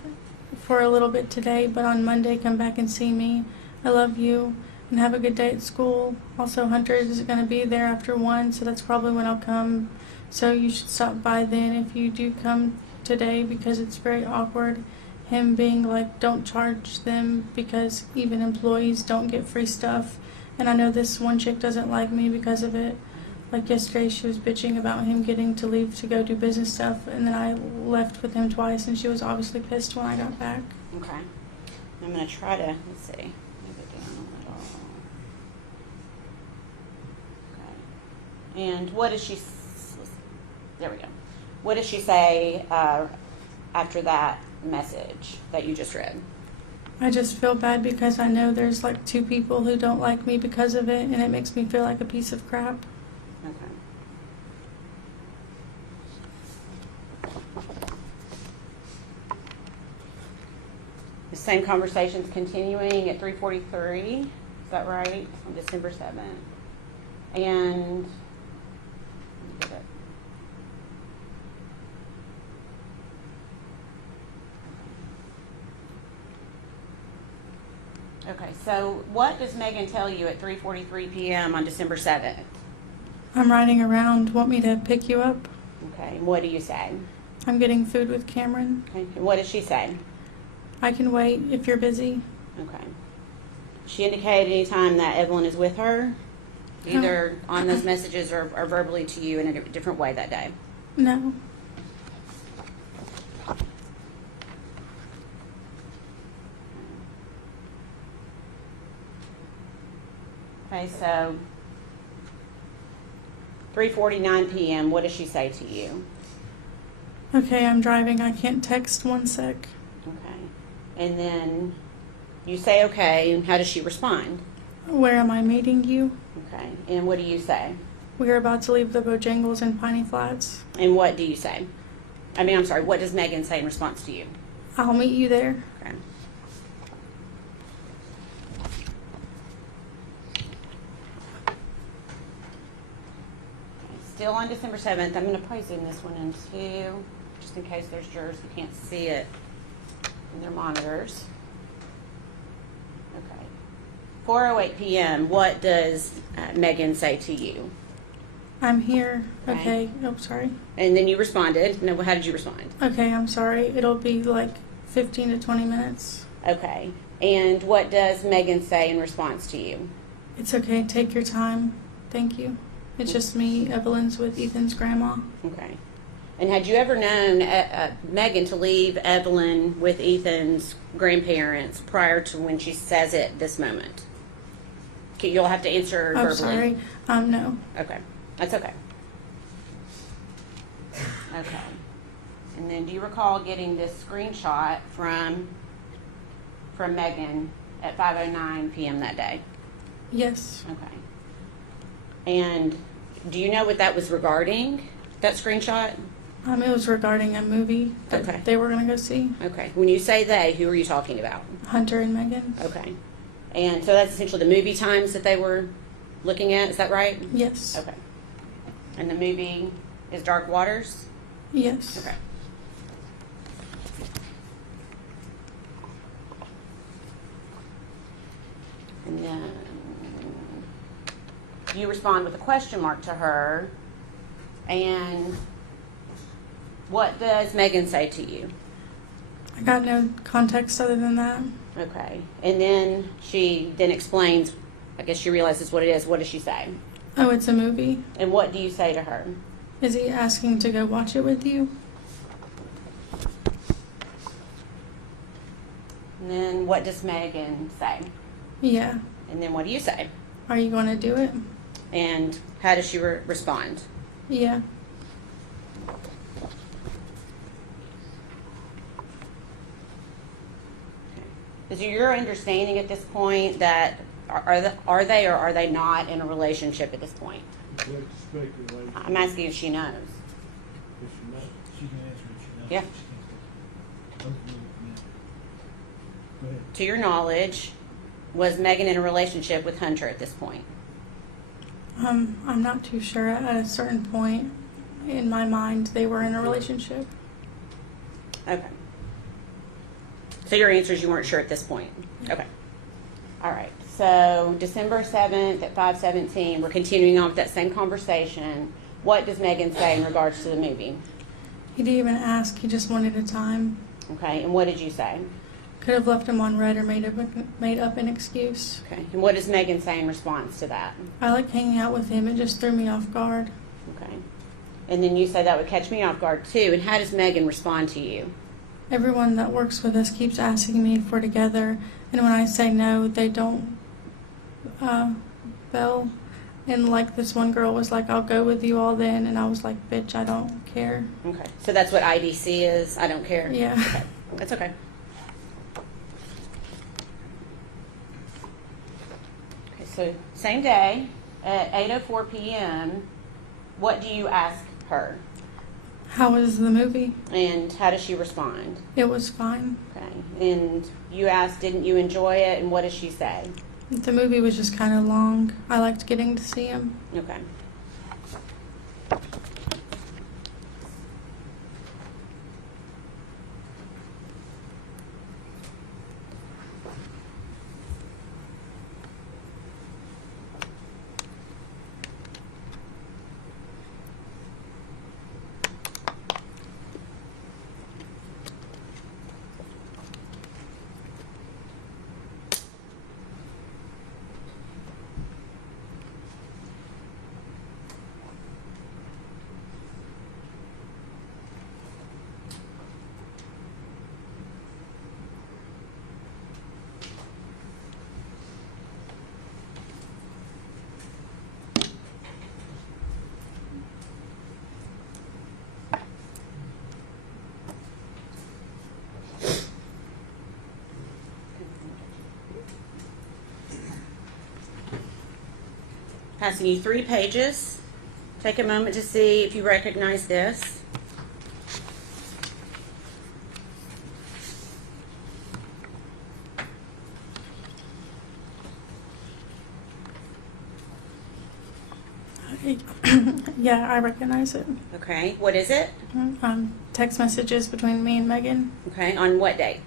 for a little bit today, but on Monday, come back and see me. I love you and have a good day at school. Also, Hunter is going to be there after 1, so that's probably when I'll come. So you should stop by then if you do come today, because it's very awkward. Him being like, don't charge them because even employees don't get free stuff. And I know this one chick doesn't like me because of it. Like yesterday, she was bitching about him getting to leave to go do business stuff, and then I left with him twice, and she was obviously pissed when I got back. Okay. I'm going to try to, let's see, move it down a little. Okay. And what does she, there we go. What does she say after that message that you just read? I just feel bad because I know there's like 2 people who don't like me because of it, and it makes me feel like a piece of crap. Okay. The same conversation's continuing at 3:43. Is that right? On December 7th. And let me get it. Okay, so what does Megan tell you at 3:43 p.m. on December 7th? I'm riding around. Want me to pick you up? Okay, and what do you say? I'm getting food with Cameron. Okay, and what does she say? I can wait if you're busy. Okay. She indicated any time that Evelyn is with her, either on those messages or verbally to you in a different way that day. No. Okay, so 3:49 p.m., what does she say to you? Okay, I'm driving. I can't text 1 sec. Okay. And then you say okay, and how does she respond? Where am I meeting you? Okay. And what do you say? We're about to leave the Bojangles in Piney Flats. And what do you say? I'm sorry, what does Megan say in response to you? I'll meet you there. Okay. Still on December 7th. I'm going to probably zoom this one in too, just in case there's jurors who can't see it in their monitors. Okay. 4:08 p.m., what does Megan say to you? I'm here. Okay. Okay. Oh, sorry. And then you responded. No, how did you respond? Okay, I'm sorry. It'll be like 15 to 20 minutes. Okay. And what does Megan say in response to you? It's okay. Take your time. Thank you. It's just me. Evelyn's with Ethan's grandma. Okay. And had you ever known Megan to leave Evelyn with Ethan's grandparents prior to when she says it this moment? Okay, you'll have to answer I'm verbally. sorry. No. Okay. That's okay. Okay. And then do you recall getting this screenshot from Megan at 5:09 p.m. that day? Yes. Okay. And do you know what that was regarding, that screenshot? It was regarding a movie that Okay. they were going to go see. Okay. When you say they, who are you talking about? Hunter and Megan. Okay. And so that's essentially the movie times that they were looking at, is that right? Yes. Okay. And the movie is Dark Waters? Yes. Okay. And then you respond with a question mark to her. And what does Megan say to you? I got no context other than that. Okay. And then she then explains, I guess she realizes what it is. What does she say? Oh, it's a movie. And what do you say to her? Is he asking to go watch it with you? And then what does Megan say? Yeah. And then what do you say? Are you going to do it? And how does she respond? Yeah. Is it your understanding at this point that are they or are they not in a relationship at this point? Let's speculate. I'm asking if she knows. If she knows. She can answer it, she knows. Yeah. She can't. Both of them, yeah. Go ahead. To your knowledge, was Megan in a relationship with Hunter at this point? I'm not too sure. At a certain point in my mind, they were in a relationship. Okay. So your answer is you weren't sure at this point? Okay. All right. So December 7th at 5:17, we're continuing on with that same conversation. What does Megan say in regards to the movie? He didn't even ask. He just wanted a time. Okay. And what did you say? Could have left him on red or made up an excuse. Okay. And what does Megan say in response to that? I like hanging out with him. It just threw me off guard. Okay. And then you say that would catch me off guard too. And how does Megan respond to you? Everyone that works with us keeps asking me if we're together, and when I say no, they don't bell. And like this one girl was like, "I'll go with you all then," and I was like, "Bitch, I don't care." Okay. So that's what IDC is. I don't care. Yeah. Okay. That's okay. Okay. So same day at 8:04 p.m. What do you ask her? How was the movie? And how does she respond? It was fine. Okay. And you asked, didn't you enjoy it? And what does she say? The movie was just kind of long. I liked getting to see him. Okay. Passing you 3 pages. Take a moment to see if you recognize this. Yeah, I recognize it. Okay. What is it? Text messages between me and Megan. Okay. On what date?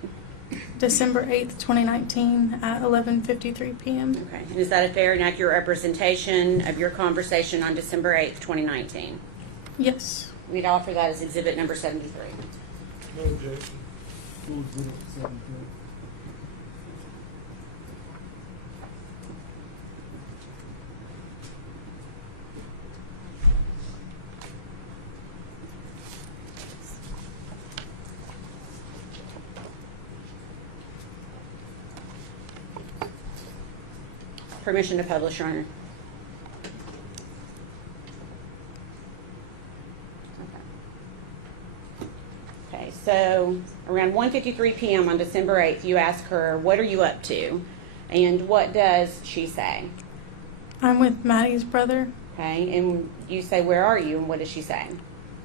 December 8th, 2019 at 11:53 p.m. Okay. And is that a fair and accurate representation of your conversation on December 8th, 2019? Yes. We'd offer that as exhibit number 73. No objection. Full exhibit 73. Permission to publish, Your Honor. Okay, so around 1:53 p.m. on December 8th, you ask her, what are you up to? And what does she say? I'm with Maddie's brother Okay, and you say, where are you? And what does she say?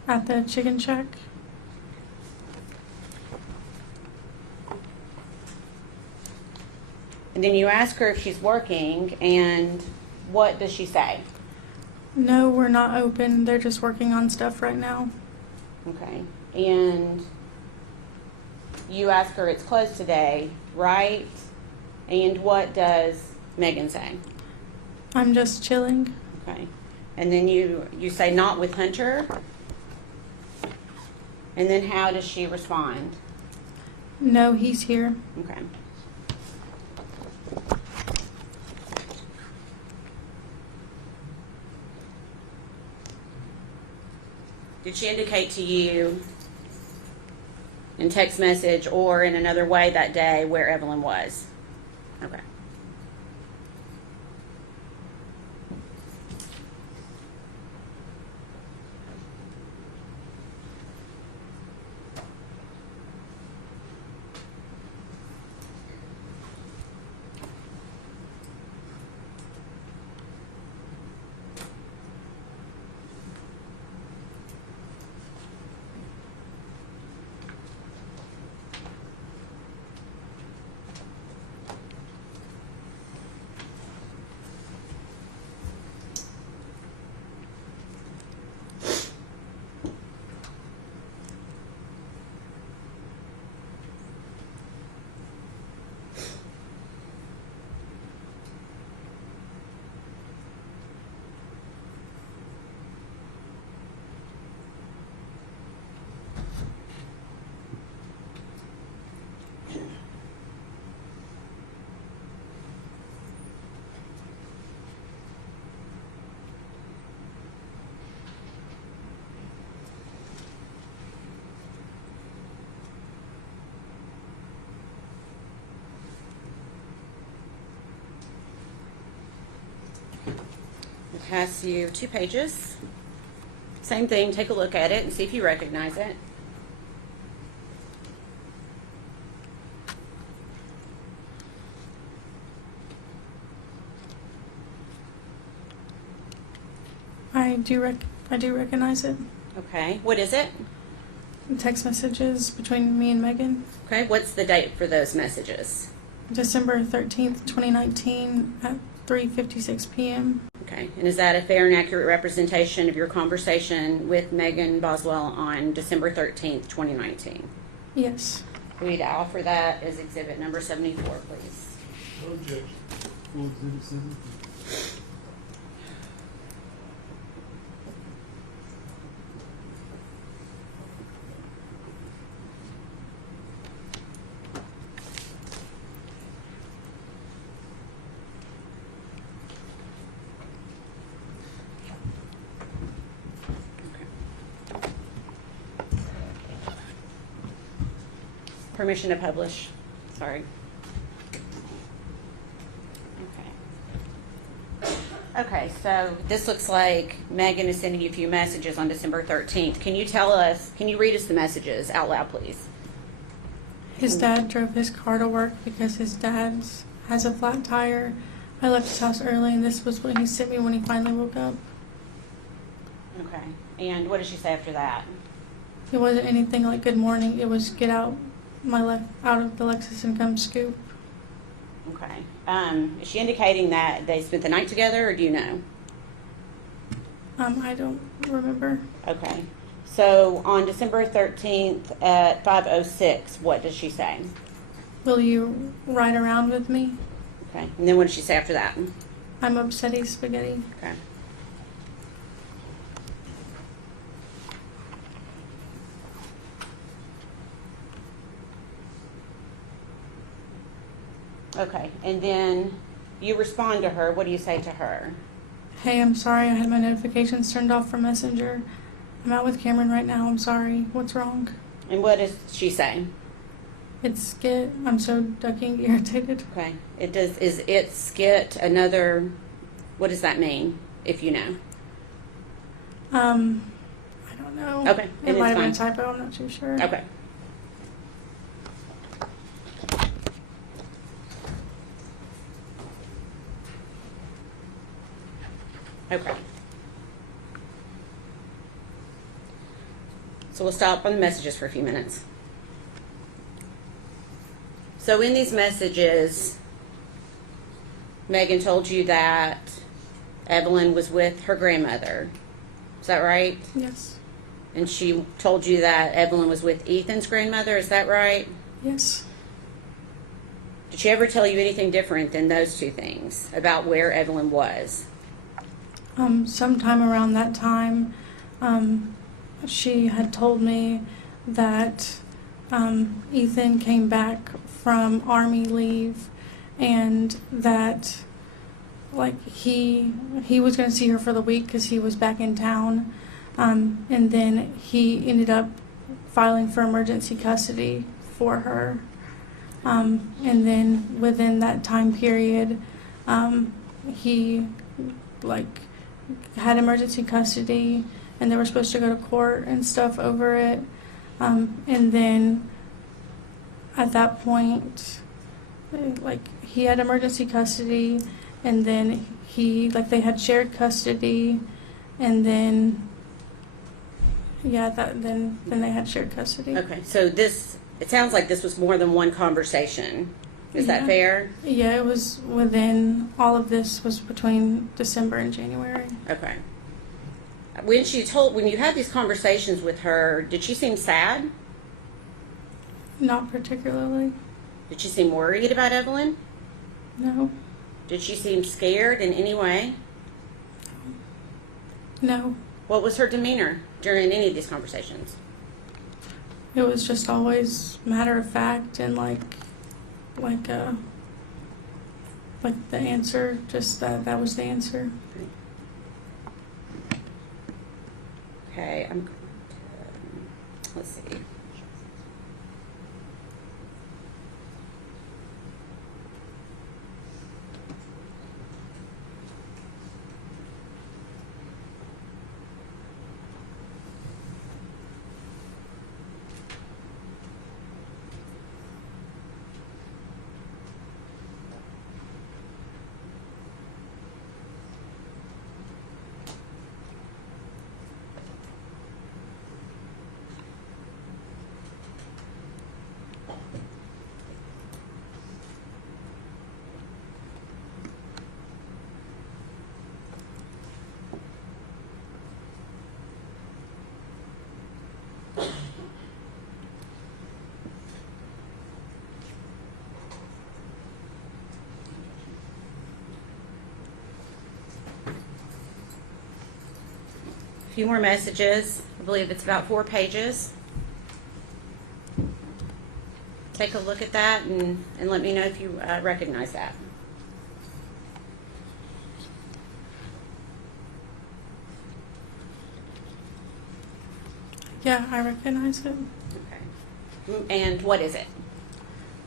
at the chicken shack. And then you ask her if she's working, and what does she say? No, we're not open. They're just working on stuff right now. Okay, and you ask her it's closed today, right? And what does Megan say? I'm just chilling. Okay, and then you say not with Hunter, and then how does she respond? No, he's here. Okay. Did she indicate to you in text message or in another way that day where Evelyn was? Okay. It has you 2 pages. Same thing, take a look at it and see if you recognize it. I do recognize it. Okay, what is it? Text messages between me and Megan. Okay, what's the date for those messages? December 13th, 2019 at 3:56 p.m. Okay, and is that a fair and accurate representation of your conversation with Megan Boswell on December 13th, 2019? Yes. We'd offer that as exhibit number 74, please. No objection. Full exhibit 73. Permission to publish. Sorry. Okay. Okay, so this looks like Megan is sending you a few messages on December 13th. Can you read us the messages out loud, please? His dad drove his car to work because his dad has a flat tire. I left his house early, and this was what he sent me when he finally woke up. Okay. And what did she say after that? It wasn't anything like good morning. It was get out out of the Lexus and come scoop. Okay. Is she indicating that they spent the night together, or do you know? I don't remember. Okay. So on December 13th at 5:06, what does she say? will you ride around with me? Okay. And then what did she say after that? I'm upsetty spaghetti. Okay. Okay. And then you respond to her. What do you say to her? Hey, I'm sorry. I had my notifications turned off from Messenger. I'm out with Cameron right now. I'm sorry. What's wrong? And what does she say? It's Skit. I'm so ducking irritated. Okay. Is it skit another, what does that mean, if you know? I don't know. Okay, It and might have been a it's fine. typo. I'm not too sure. Okay. Okay. So we'll stop on the messages for a few minutes. So in these messages, Megan told you that Evelyn was with her grandmother. Is that right? Yes. And she told you that Evelyn was with Ethan's grandmother. Is that right? Yes. Did she ever tell you anything different than those two things about where Evelyn was? Sometime around that time, she had told me that Ethan came back from Army leave and that like he was going to see her for the week because he was back in town, and then he ended up filing for emergency custody for her, and then within that time period, he like had emergency custody and they were supposed to go to court and stuff over it, and then at that point like he had emergency custody and then they had shared custody and then then they had shared custody. Okay, so it sounds like this was more than one conversation. Is that Yeah. fair? Yeah, it was all of this was between December and January. Okay. When you had these conversations with her, did she seem sad? Not particularly. Did she seem worried about Evelyn? No. Did she seem scared in any way? No. What was her demeanor during any of these conversations? It was just always matter of fact and like the answer, just that was the answer. Okay, let's see. A few more messages. I believe it's about 4 pages. Take a look at that and let me know if you recognize that. Yeah, I recognize it. Okay. And what is it?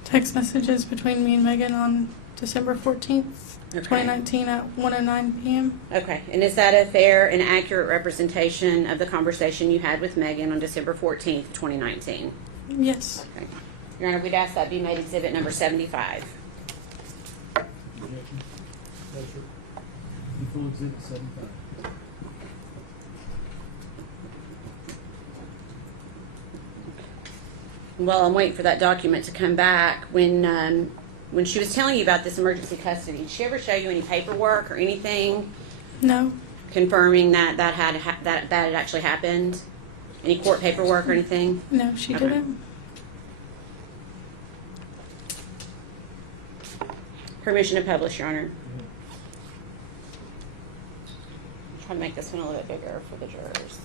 Text messages between me and Megan on December 14th, Okay. 2019 at 1:09 p.m. Okay. And is that a fair and accurate representation of the conversation you had with Megan on December 14th, 2019? Yes. Okay. Your Honor, we'd ask that be made exhibit number 75. Objection? No, sir. You full exhibit 75. Well, I'm waiting for that document to come back. When she was telling you about this emergency custody, did she ever show you any paperwork or anything No. confirming that had actually happened? Any court paperwork or anything? No, she Okay. didn't. Permission to publish, Your Honor. Try to make this one a little bit bigger for the jurors.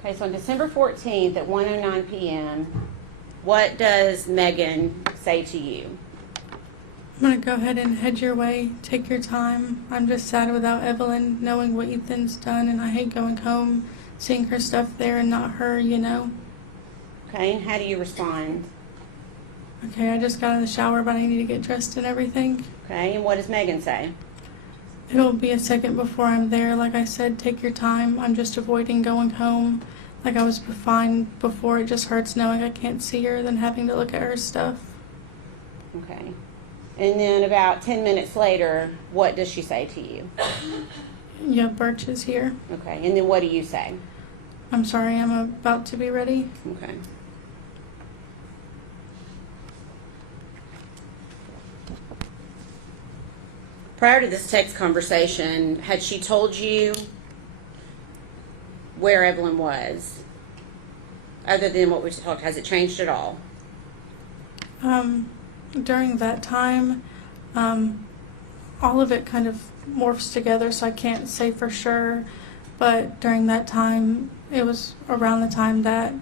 Okay, so on December 14th at 1:09 p.m., what does Megan say to you? I'm going to go ahead and head your way. Take your time. I'm just sad without Evelyn, knowing what Ethan's done, and I hate going home, seeing her stuff there and not her, you know. Okay, and how do you respond? Okay, I just got out of the shower, but I need to get dressed and everything. Okay, and what does Megan say? It'll be a second before I'm there. Like I said, take your time. I'm just avoiding going home. Like I was fine before. It just hurts knowing I can't see her than having to look at her stuff. Okay. And then about 10 minutes later, what does she say to you? Yeah, Birch is here. Okay, and then what do you say? I'm sorry, I'm about to be ready. Okay. Prior to this text conversation, had she told you where Evelyn was? Other than what we just talked, has it changed at all? During that time, all of it kind of morphs together, so I can't say for sure. But during that time, it was around the time that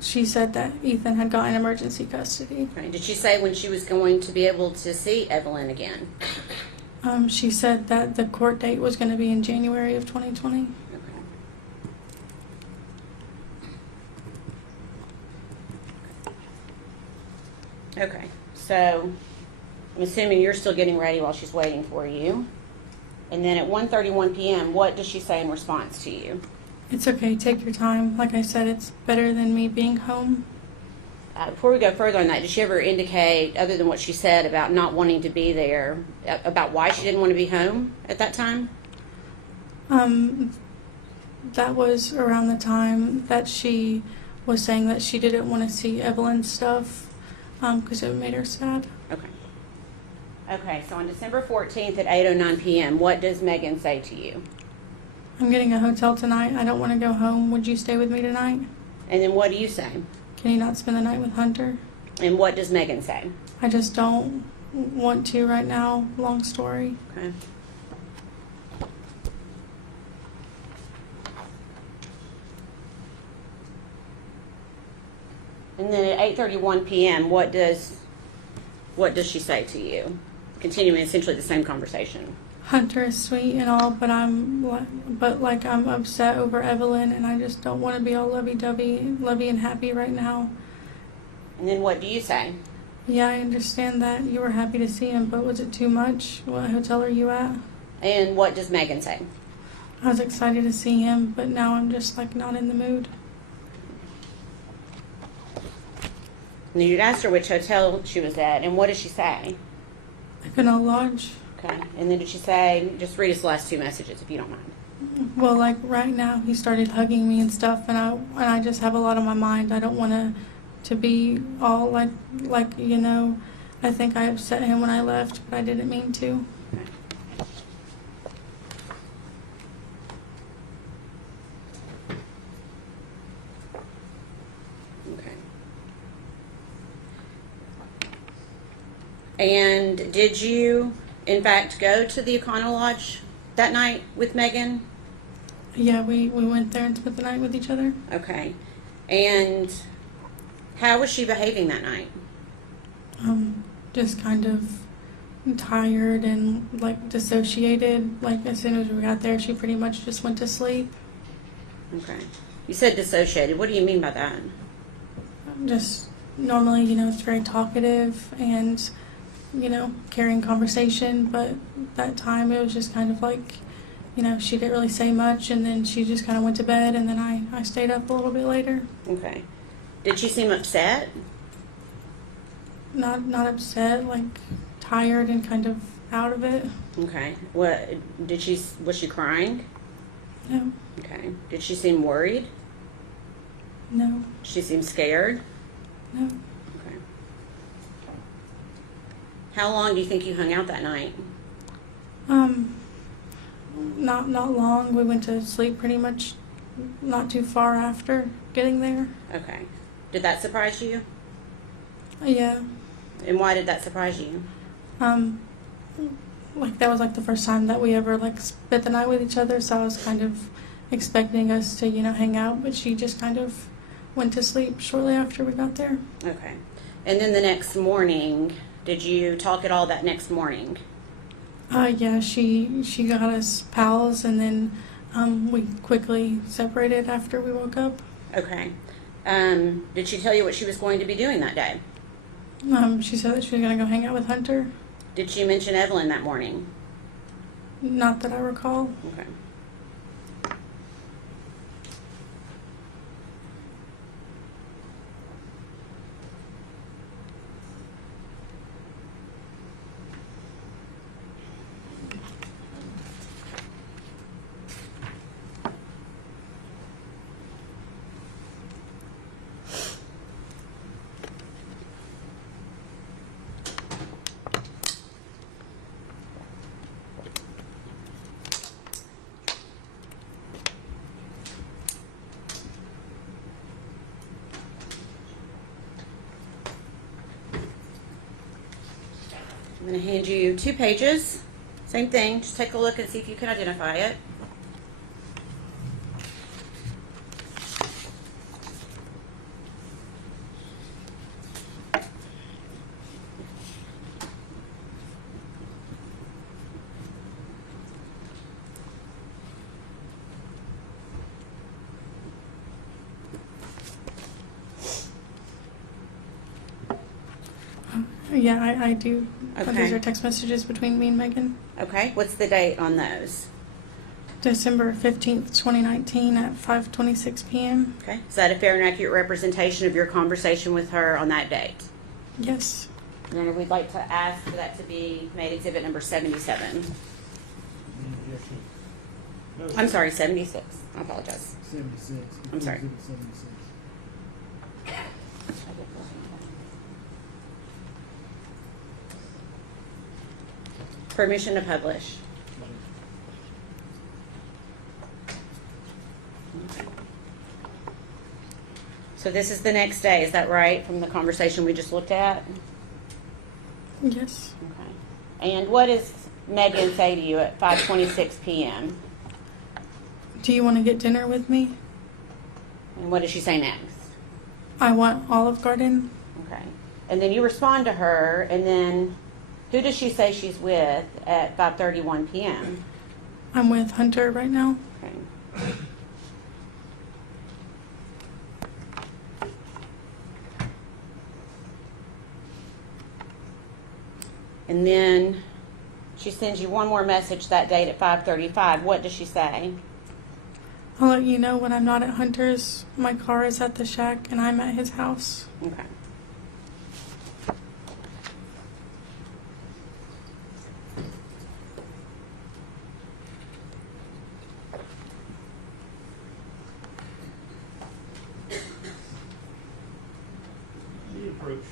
she said that Ethan had gotten emergency custody. Okay. Did she say when she was going to be able to see Evelyn again? She said that the court date was going to be in January of 2020. Okay, so I'm assuming you're still getting ready while she's waiting for you. And then at 1:31 p.m., what does she say in response to you? It's okay, take your time. Like I said, it's better than me being home. Before we go further on that, did she ever indicate, other than what she said about not wanting to be there, about why she didn't want to be home at that time? That was around the time that she was saying that she didn't want to see Evelyn's stuff because it made her sad. Okay. Okay, so on December 14th at 8:09 p.m., what does Megan say to you? I'm getting a hotel tonight. I don't want to go home. Would you stay with me tonight? And then what do you say? Can you not spend the night with Hunter? And what does Megan say? I just don't want to right now. Long story. Okay. And then at 8:31 p.m., what does she say to you? Continuing essentially the same conversation. Hunter is sweet and all, but I'm upset over Evelyn, and I just don't want to be all lovey and happy right now. And then what do you say? Yeah, I understand that you were happy to see him, but was it too much? What hotel are you at? And what does Megan say? I was excited to see him, but now I'm just not in the mood. And you'd asked her which hotel she was at, and what did she say? Econo Lodge. Okay. And then did she say, just read us the last two messages if you don't mind. Well, right now he started hugging me and stuff, and I just have a lot on my mind. I don't want to be all like I think I upset him when I left, but I didn't mean to. Okay. Okay. And did you, in fact, go to the Econo Lodge that night with Megan? Yeah, we went there and spent the night with each other. Okay. And how was she behaving that night? Just kind of tired and dissociated. As soon as we got there, she pretty much just went to sleep. Okay. You said dissociated. What do you mean by that? Just normally, it's very talkative and, carrying conversation, but that time it was just kind of she didn't really say much, and then she just kind of went to bed, and then I stayed up a little bit later. Okay. Did she seem upset? Not upset, tired and kind of out of it. Okay. Was she crying? No. Okay. Did she seem worried? No. She seemed scared? No. Okay. How long do you think you hung out that night? Not long. We went to sleep pretty much not too far after getting there. Okay. Did that surprise you? Yeah. And why did that surprise you? Like that was like the first time that we ever like spent the night with each other, so I was kind of expecting us to, hang out, but she just kind of went to sleep shortly after we got there. Okay. And then the next morning, did you talk at all that next morning? Yeah, she got us pals, and then we quickly separated after we woke up. Okay. Did she tell you what she was going to be doing that day? She said that she was going to go hang out with Hunter. Did she mention Evelyn that morning? Not that I recall. Okay. I'm going to hand you 2 pages. Same thing. Just take a look and see if you can identify it. Yeah, I do. Okay. These are text messages between me and Megan. Okay. What's the date on those? December 15th, 2019 at 5:26 p.m. Okay. Is that a fair and accurate representation of your conversation with her on that date? Yes. And then we'd like to ask for that to be made exhibit number 77. Any objection? I'm sorry, 76. I apologize. 76. I'm sorry. Exhibit 76. Permission to publish. So this is the next day, is that right, from the conversation we just looked at? Yes. Okay. And what does Megan say to you at 5:26 p.m.? Do you want to get dinner with me? And what does she say next? I want Olive Garden. Okay. And then you respond to her, and then who does she say she's with at 5:31 p.m.? I'm with Hunter right now. Okay. And then she sends you one more message that date at 5:35. What does she say? I'll let you know when I'm not at Hunter's. My car is at the shack and I'm at his house. Okay. The approach.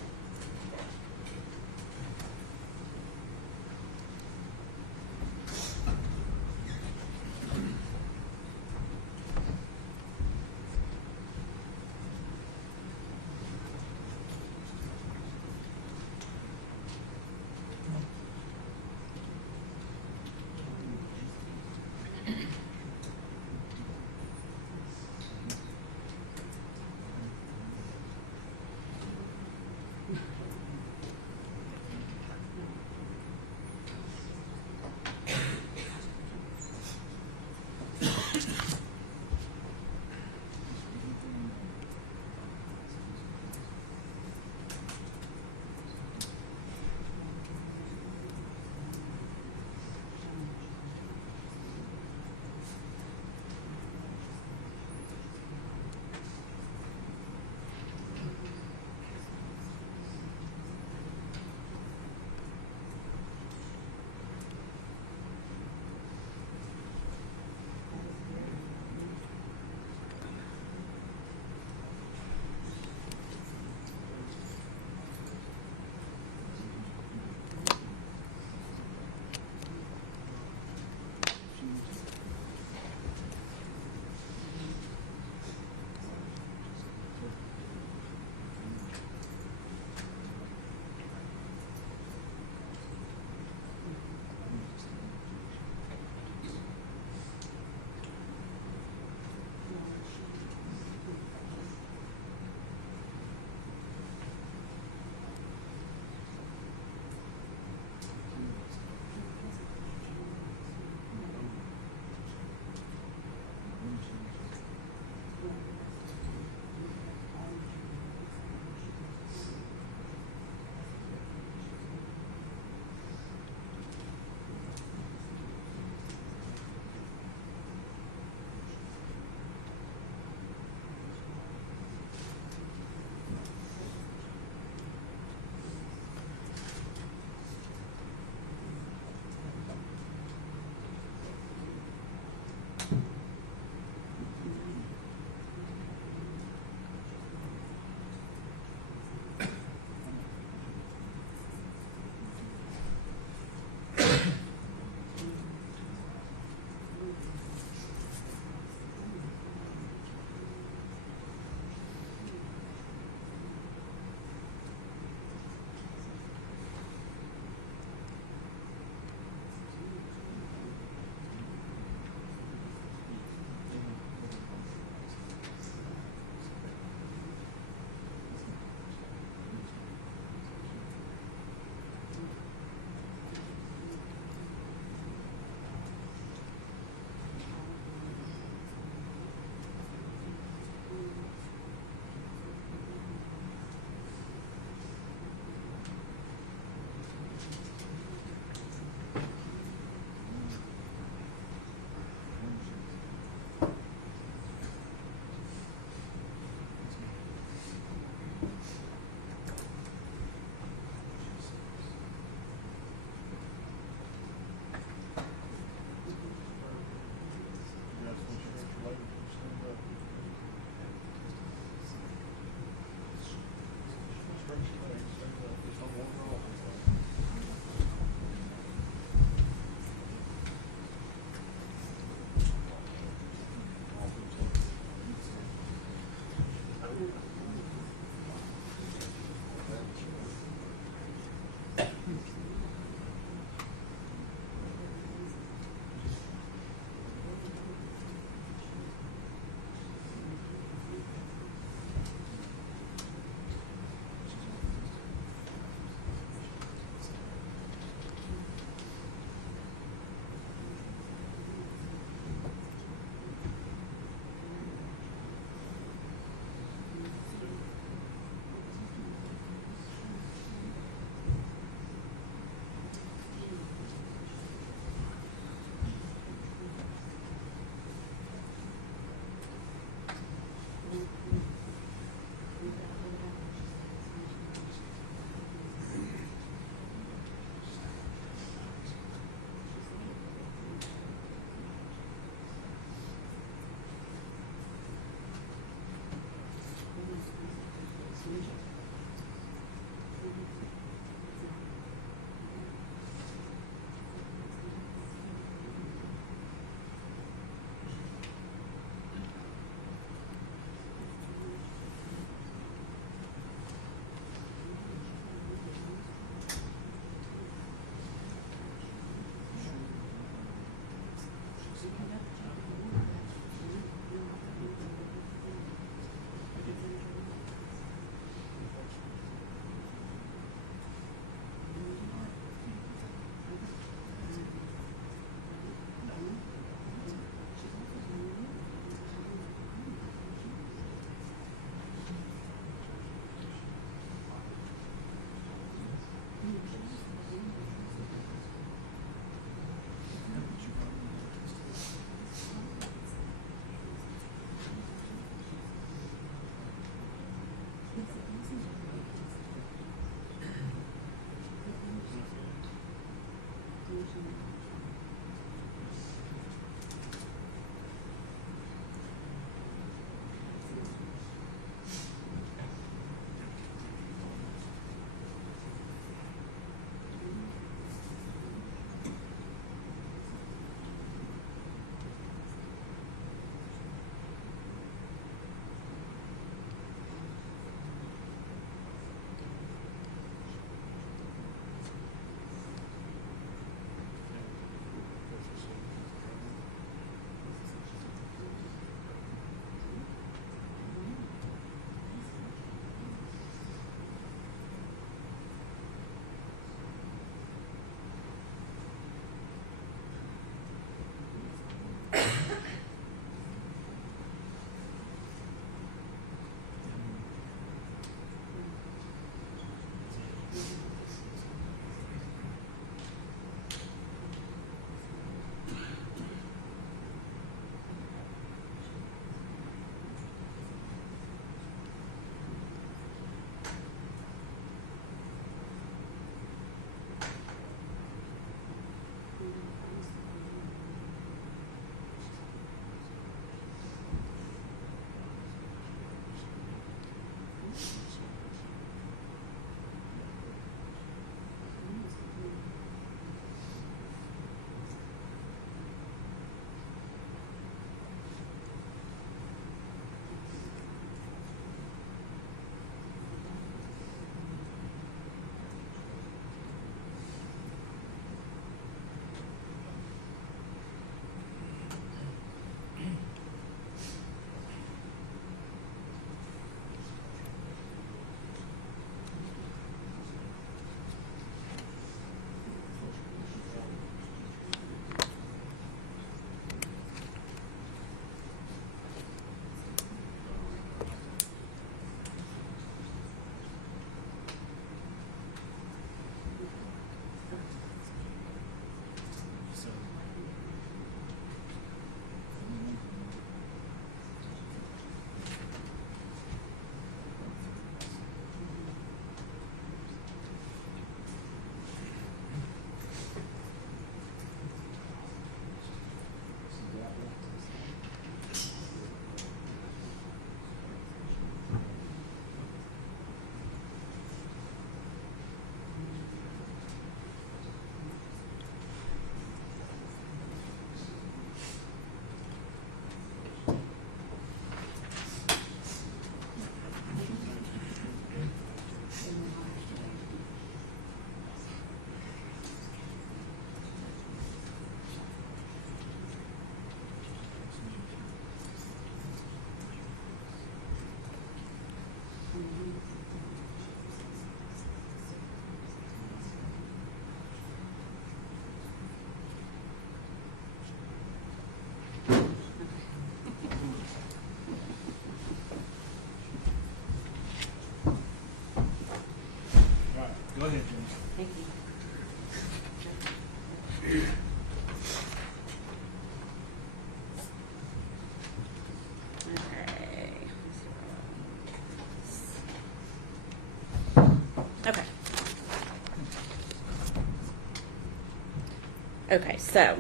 Okay, so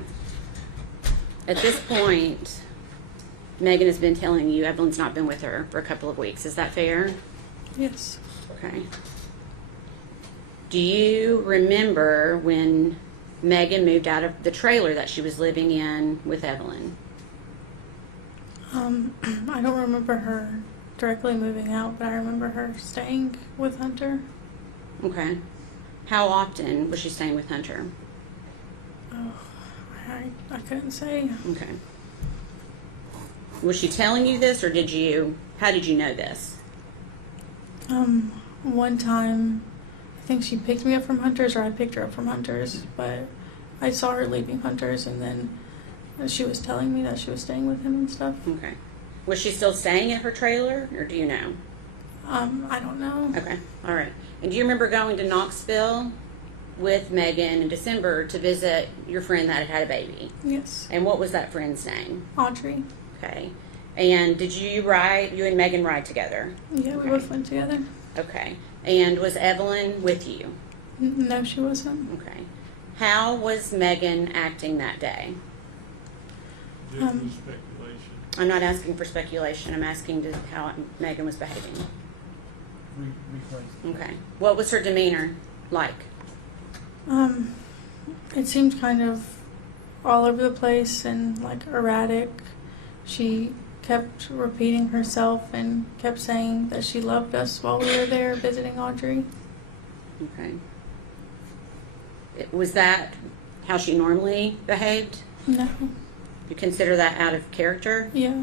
at this point, Megan has been telling you Evelyn's not been with her for a couple of weeks. Is that fair? Yes. Okay. Do you remember when Megan moved out of the trailer that she was living in with Evelyn? I don't remember her directly moving out, but I remember her staying with Hunter. Okay. How often was she staying with Hunter? Oh, I couldn't say. Okay. Was she telling you this, or how did you know this? One time, I think she picked me up from Hunter's, or I picked her up from Hunter's, but I saw her leaving Hunter's, and then she was telling me that she was staying with him and stuff. Okay. Was she still staying at her trailer, or do you know? I don't know. Okay. All right. And do you remember going to Knoxville with Megan in December to visit your friend that had had a baby? Yes. And what was that friend's name? Audrey. Okay. And did you and Megan ride together? Yeah, we both went together. Okay. And was Evelyn with you? No, she wasn't. Okay. How was Megan acting that day? This is speculation. I'm not asking for speculation. I'm asking how Megan was behaving. Rephrase. Okay. What was her demeanor like? It seemed kind of all over the place and like erratic. She kept repeating herself and kept saying that she loved us while we were there visiting Audrey. Okay. Was that how she normally behaved? No. You consider that out of character? Yeah.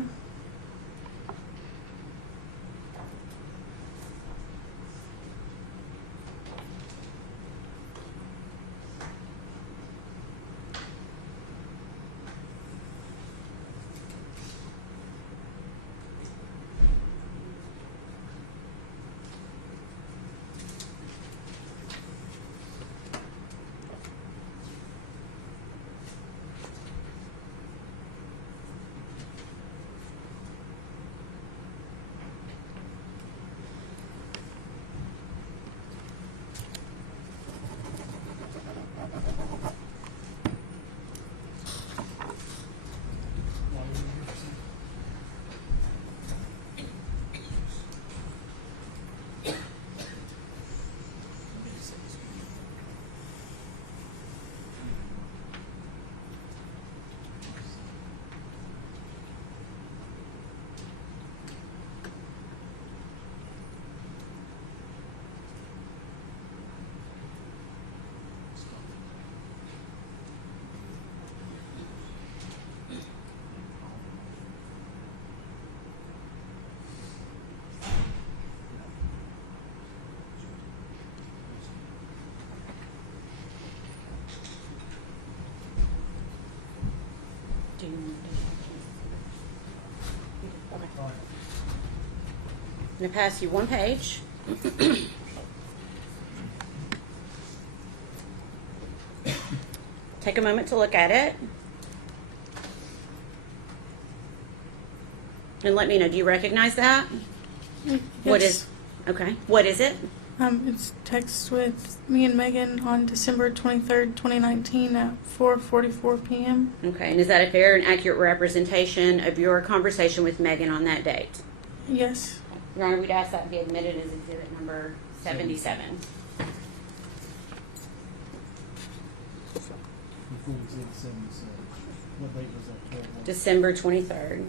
Do you want to do that? Okay. All right. I'm going to pass you one page. Take a moment to look at it. And let me know, do you recognize that? What is, okay, what is it? It's text with me and Megan on December 23rd, 2019 at 4:44 p.m. Okay, and is that a fair and accurate representation of your conversation with Megan on that date? Yes. Your Honor, we'd ask that be admitted as exhibit number 77. Before we said 77. What date was that? 12? December 23rd.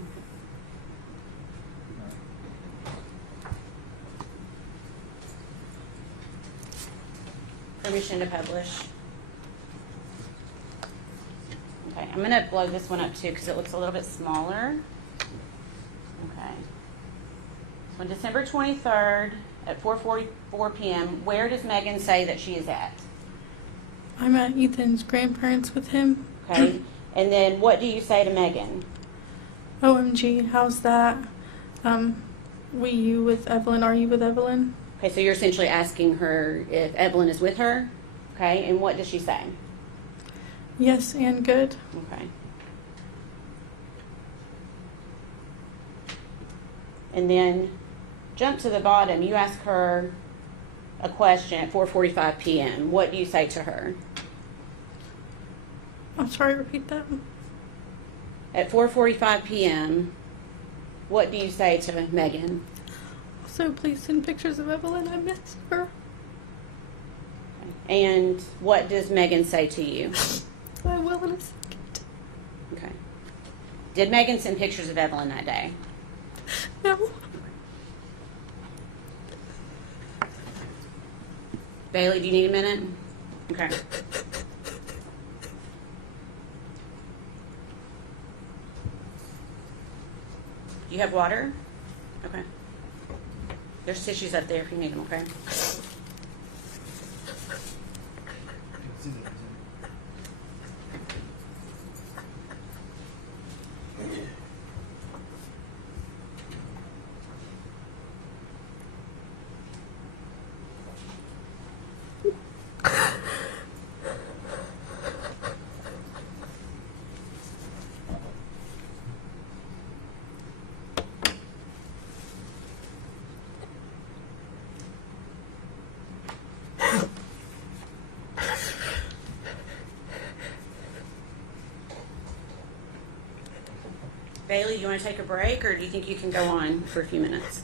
Permission to publish. Okay, I'm going to blow this one up too because it looks a little bit smaller. Okay. So on December 23rd at 4:44 p.m., where does Megan say that she is at? I'm at Ethan's grandparents with him. Okay. And then what do you say to Megan? OMG, how's that? You with Evelyn? Are you with Evelyn? Okay, so you're essentially asking her if Evelyn is with her. Okay, and what does she say? Yes, and good. Okay. And then jump to the bottom. You ask her a question at 4:45 p.m. What do you say to her? I'm sorry, repeat that. At 4:45 p.m., what do you say to Megan? So please send pictures of Evelyn. I miss her. And what does Megan say to you? I will in a second. Okay. Did Megan send pictures of Evelyn that day? No. Bailey, do you need a minute? Okay. Do you have water? Okay. There's tissues up there if you need them, okay? You can see that, Bailey, do you want to take a break, or do you think you can go on for a few minutes?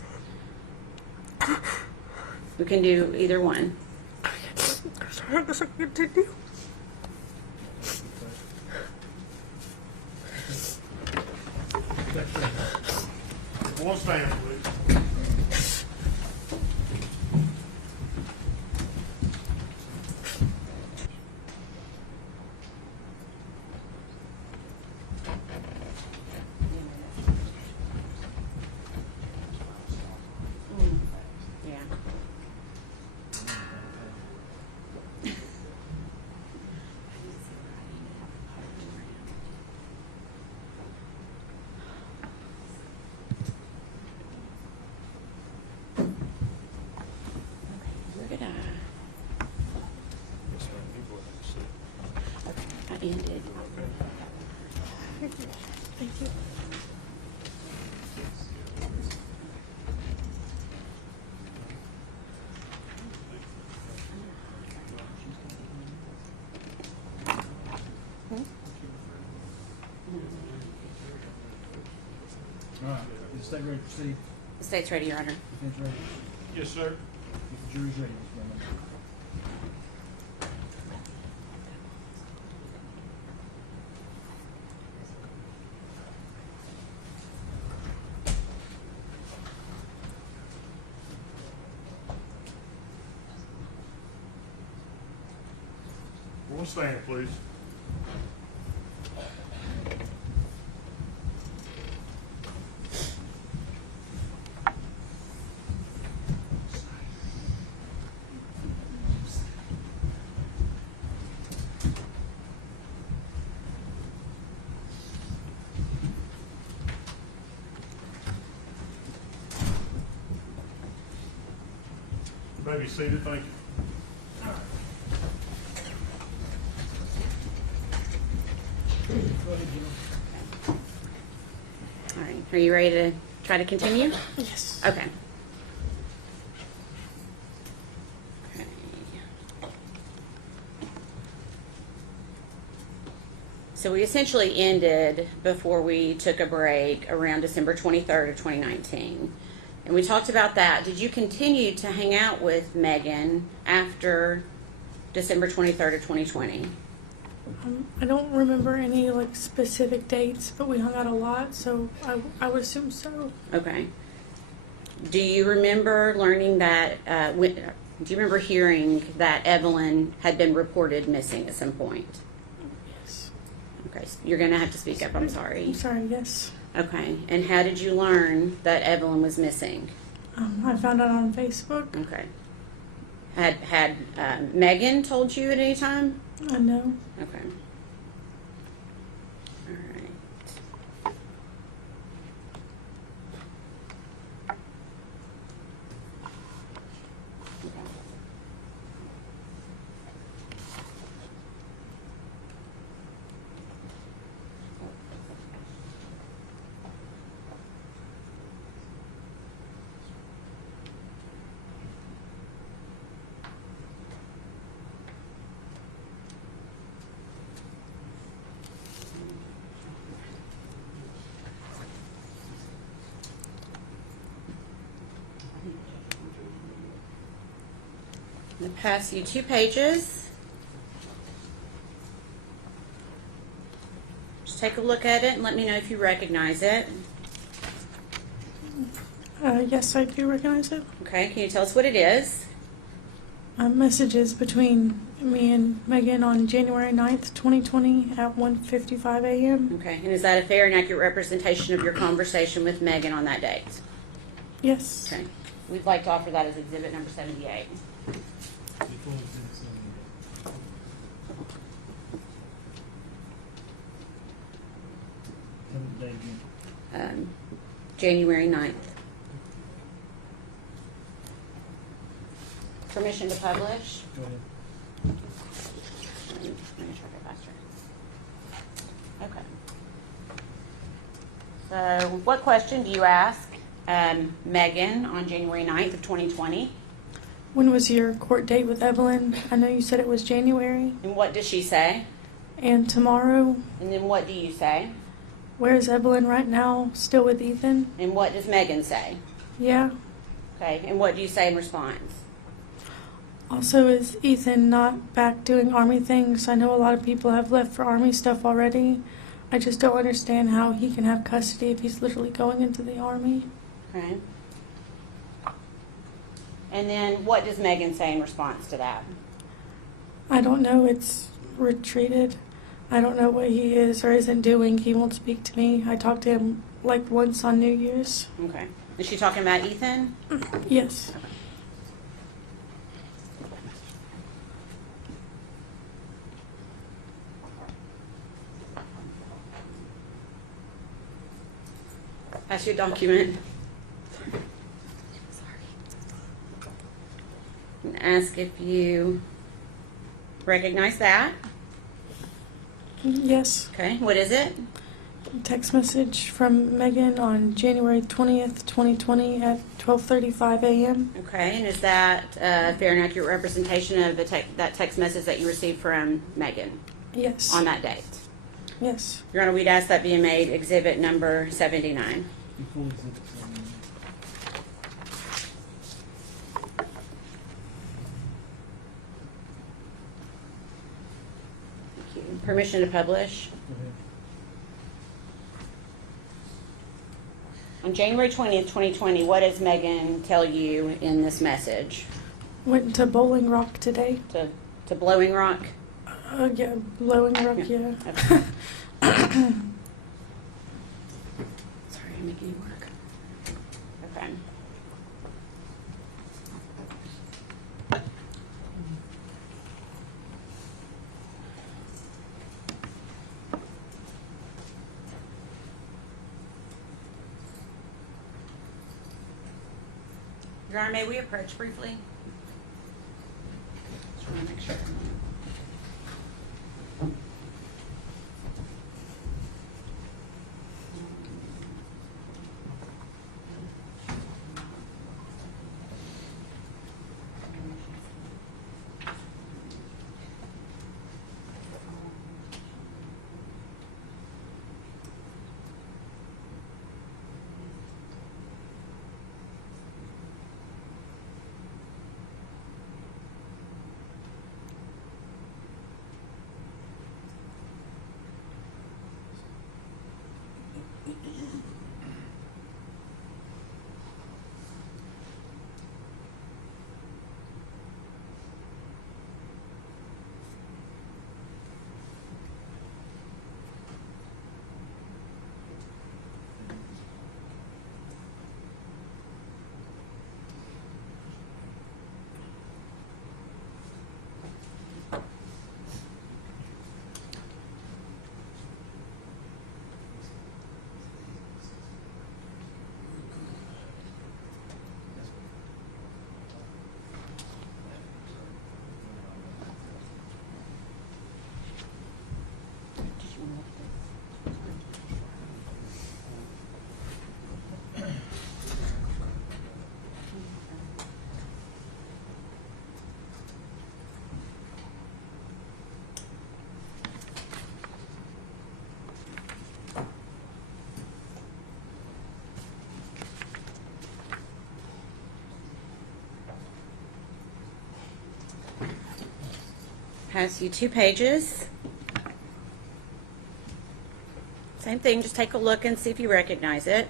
We can do either one. I guess I can continue. One stand, please. Yeah. Where did I? Okay, I ended. Thank you. All right, is the state ready to proceed? The state's ready, Your Honor. Defense ready? Yes, sir. If the jury's ready, Mr. Bowman. One stand, please. You may be seated, thank you. Go ahead, Jim. All right, are you ready to try to continue? Yes. Okay. Okay. So we essentially ended before we took a break around December 23rd of 2019. And we talked about that. Did you continue to hang out with Megan after December 23rd of 2020? I don't remember any like specific dates, but we hung out a lot, so I would assume so. Okay. Do you remember learning that, do you remember hearing that Evelyn had been reported missing at some point? Yes. Okay, so you're going to have to speak up, I'm sorry. I'm sorry. Yes. Okay, and how did you learn that Evelyn was missing? I found out on Facebook. Okay. Had Megan told you at any time? I know. Okay. All right. Okay. I'm going to pass you 2 pages. Just take a look at it and let me know if you recognize it. Yes, I do recognize it. Okay, can you tell us what it is? Messages between me and Megan on January 9th, 2020 at 1:55 a.m. Okay, and is that a fair and accurate representation of your conversation with Megan on that date? Yes. Okay, we'd like to offer that as exhibit number 78. Before exhibit 78. Tell me the date again. January 9th. Permission to publish? Go ahead. Let me try to go faster. Okay. So, what question do you ask Megan on January 9th of 2020? When was your court date with Evelyn? I know you said it was January. And what does she say? And tomorrow, And then what do you say? where is Evelyn right now? Still with Ethan? And what does Megan say? Yeah. Okay. And what do you say in response? Also, is Ethan not back doing Army things? I know a lot of people have left for Army stuff already. I just don't understand how he can have custody if he's literally going into the Army. Okay. And then what does Megan say in response to that? I don't know. It's retreated. I don't know what he is or isn't doing. He won't speak to me. I talked to him like once on New Year's. Okay. Is she talking about Ethan? Yes. Pass your document. And ask if you recognize that. Yes. Okay. What is it? Text message from Megan on January 20th, 2020 at 12:35 a.m. Okay. And is that a fair and accurate representation of that text message that you received from Megan Yes. on that date? Yes. Your Honor, we'd ask that be made exhibit number 79. Before exhibit 78. Thank you. Permission to publish. Go ahead. On January 20th, 2020, what does Megan tell you in this message? Went to Bowling Rock today. To Blowing Rock? Yeah, Blowing Rock, yeah. Okay. Sorry to make you work. Okay. Your Honor, may we approach briefly? Just want to make sure. Pass you 2 pages. Same thing, just take a look and see if you recognize it.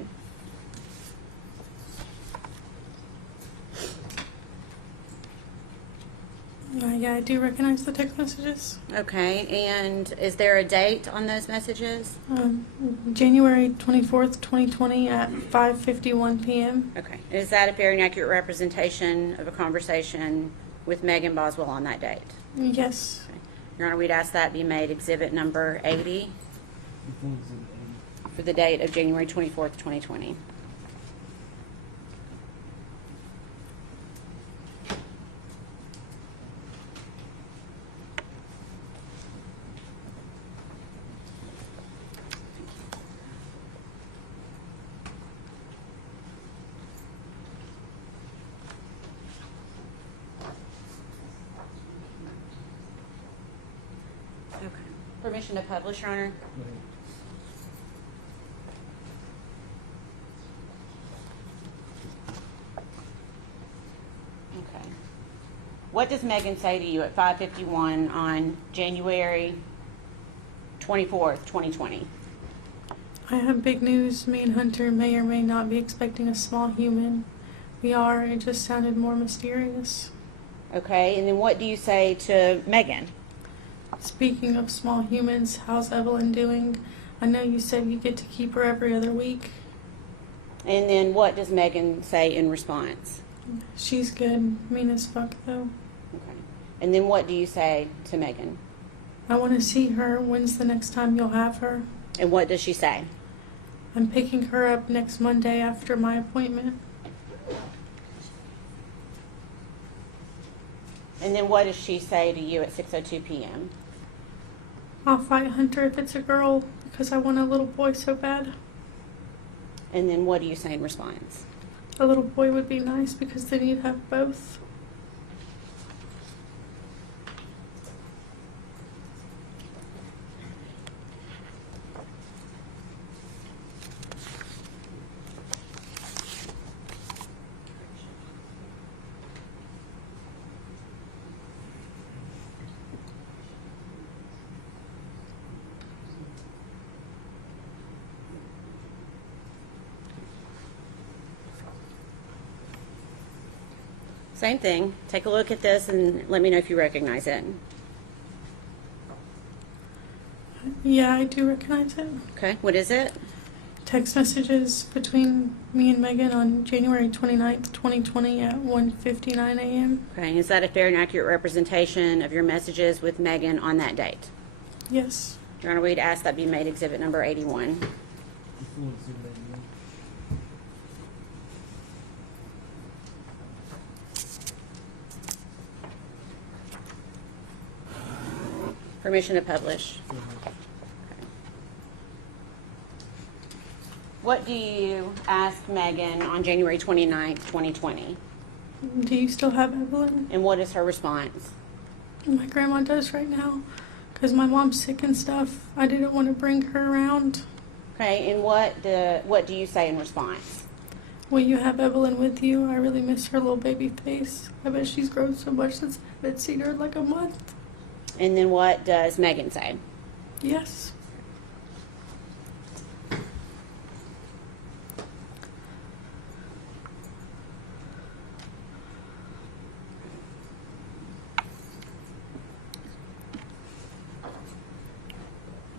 Yeah, I do recognize the text messages. Okay, and is there a date on those messages? January 24th, 2020 at 5:51 p.m. Okay, is that a fair and accurate representation of a conversation with Megan Boswell on that date? Yes. Your Honor, we'd ask that be made exhibit number 80 Before exhibit 80. for the date of January 24th, 2020. Okay. Permission to publish, Your Honor? Go ahead. Okay. What does Megan say to you at 5:51 on January 24th, 2020? I have big news. Me and Hunter may or may not be expecting a small human. We are. It just sounded more mysterious. Okay, and then what do you say to Megan? Speaking of small humans, how's Evelyn doing? I know you said you get to keep her every other week. And then what does Megan say in response? She's good. Mean as fuck, though. Okay. And then what do you say to Megan? I want to see her. When's the next time you'll have her? And what does she say? I'm picking her up next Monday after my appointment. And then what does she say to you at 6:02 p.m.? I'll fight Hunter if it's a girl because I want a little boy so bad. And then what do you say in response? A little boy would be nice because then you'd have both. Same thing. Take a look at this and let me know if you recognize it. Yeah, I do recognize it. Okay, what is it? Text messages between me and Megan on January 29th, 2020 at 1:59 a.m. Okay, is that a fair and accurate representation of your messages with Megan on that date? Yes. Your Honor, we'd ask that be made exhibit number 81. Before exhibit 81. Permission to publish. Go ahead. What do you ask Megan on January 29th, 2020? Do you still have Evelyn? And what is her response? My grandma does right now because my mom's sick and stuff. I didn't want to bring her around. Okay, and what do you say in response? Will you have Evelyn with you? I really miss her little baby face. I bet she's grown so much since I haven't seen her in like a month. And then what does Megan say? Yes.